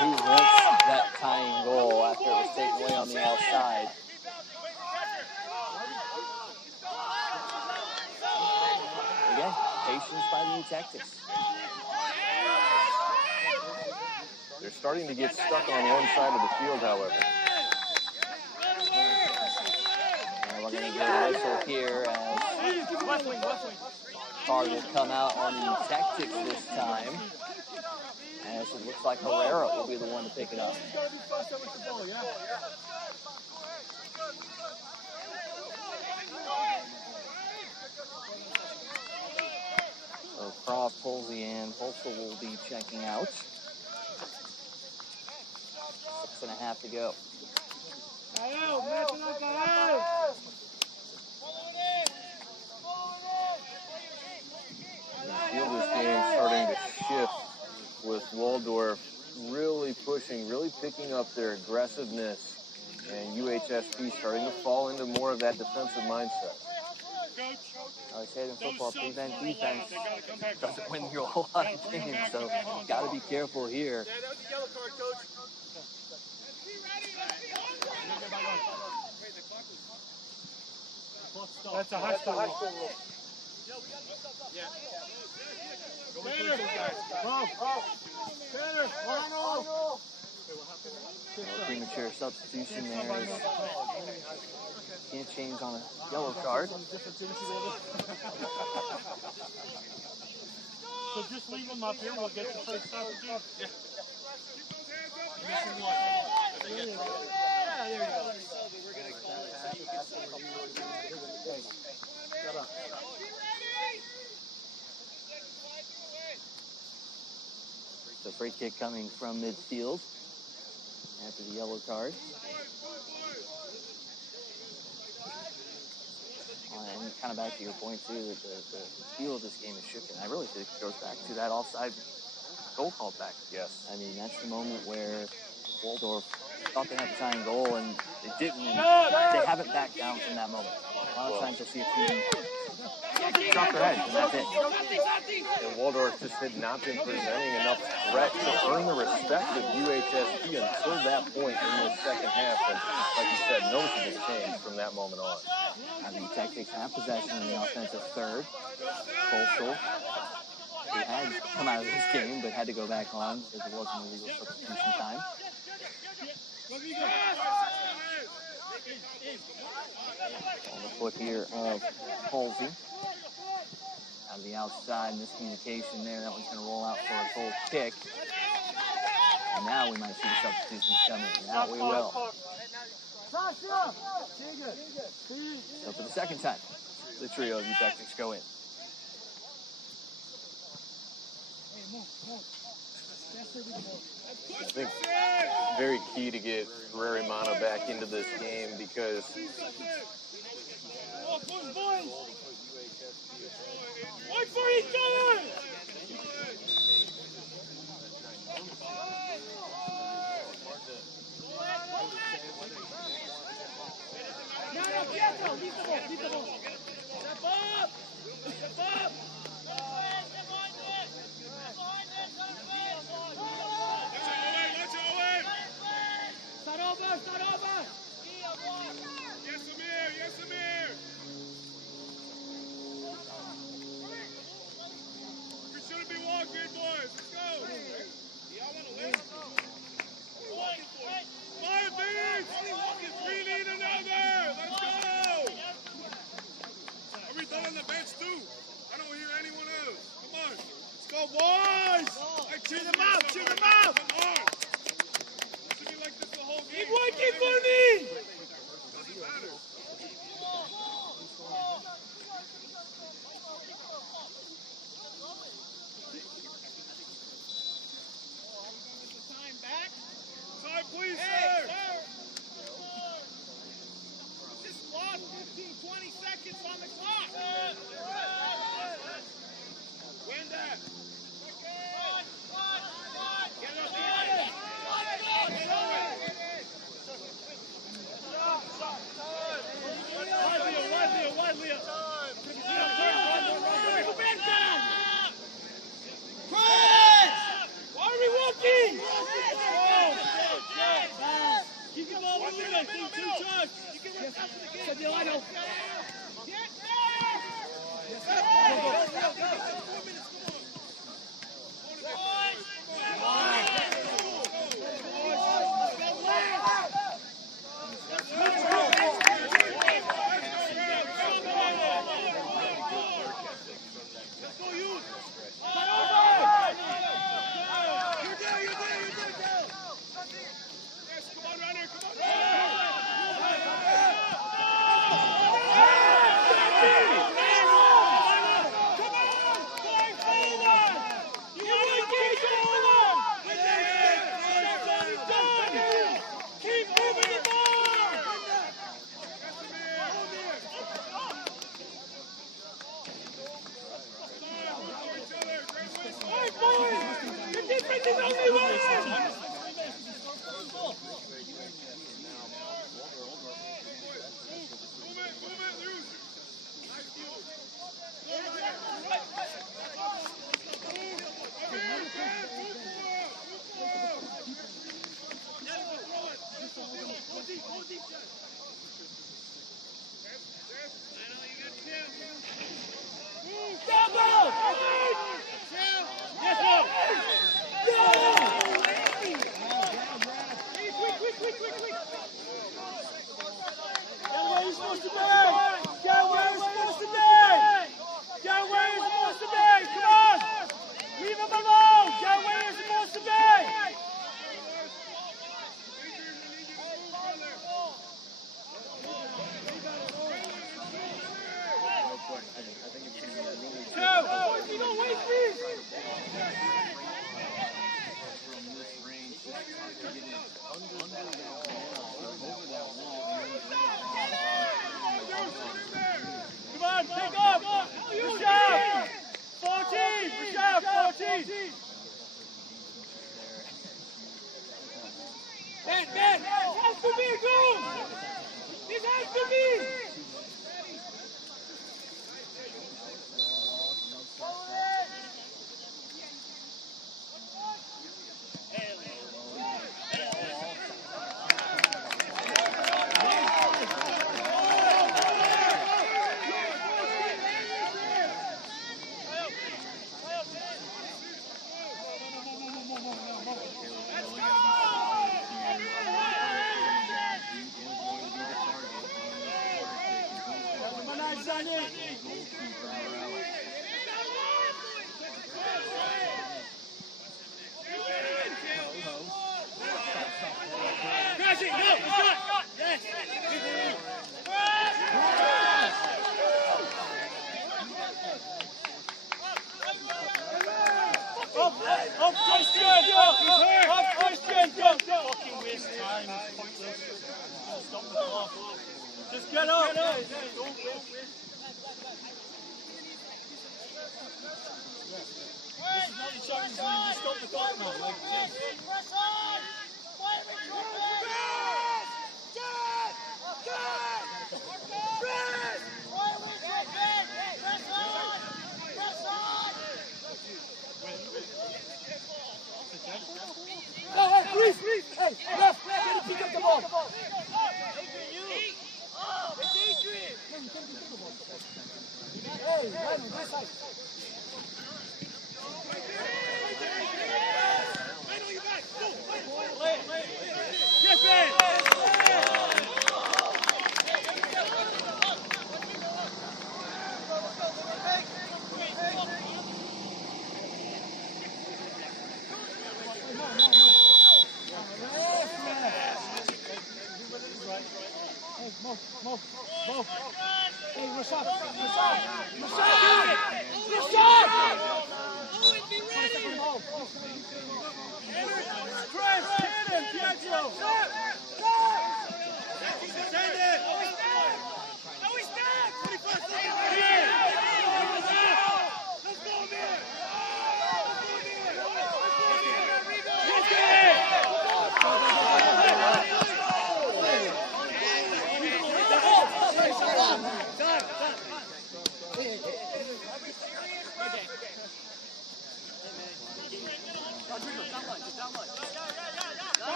Who wants that tying goal after it was taken away on the outside? Again, patience by the Tactics. They're starting to get stuck on one side of the field, however. And we're going to get a whistle here as card will come out on the Tactics this time. As it looks like Herrera will be the one to pick it up. So Croft, Polsey, and Holsel will be checking out. 6.5 to go. I feel this game starting to shift with Waldorf really pushing, really picking up their aggressiveness, and UHSP starting to fall into more of that defensive mindset. I would say in football, prevent defense doesn't win you a whole lot of games, so got to be careful here. Yeah, that was a yellow card, coach. That's a high school. Yeah. Premature substitution there as can't change on a yellow card. So just leave them up here. We'll get the first substitute. Yeah. So free kick coming from midfield after the yellow card. And kind of back to your point too, that the feel of this game is shifting. I really think it goes back to that offside goal call back. Yes. I mean, that's the moment where Waldorf thought they had the tying goal and it didn't. And they haven't backed down from that moment. A lot of times you'll see a team drop their heads and that's it. And Waldorf just had not been presenting enough threat to earn the respect of UHSP until that point in the second half. And like you said, noticeable change from that moment on. I think Tactics have possession in the offensive third. Coastal, who had come out of this game but had to go back on because it wasn't a legal substitution time. On the foot here of Halsey. Out of the outside, miscommunication there. That one's going to roll out for a goal kick. And now we might see the substitutions coming. Now we will. So for the second time, the trio of you Tactics go in. I think very key to get Guerrero back into this game because Fight for each other! No, Pietro, leave the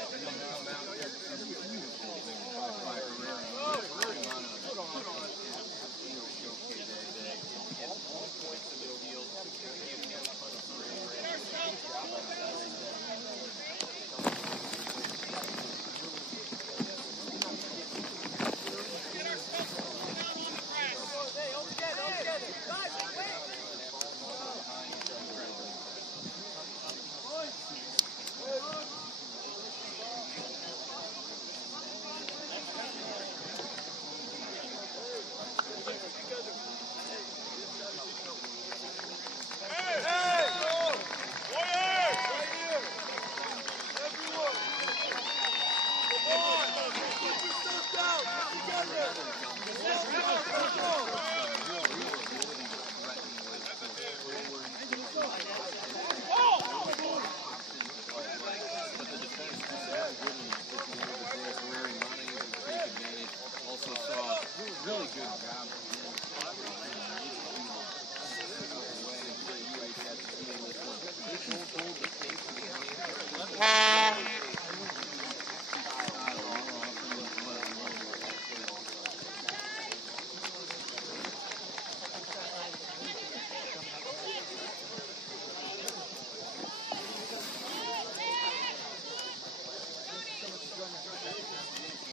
Good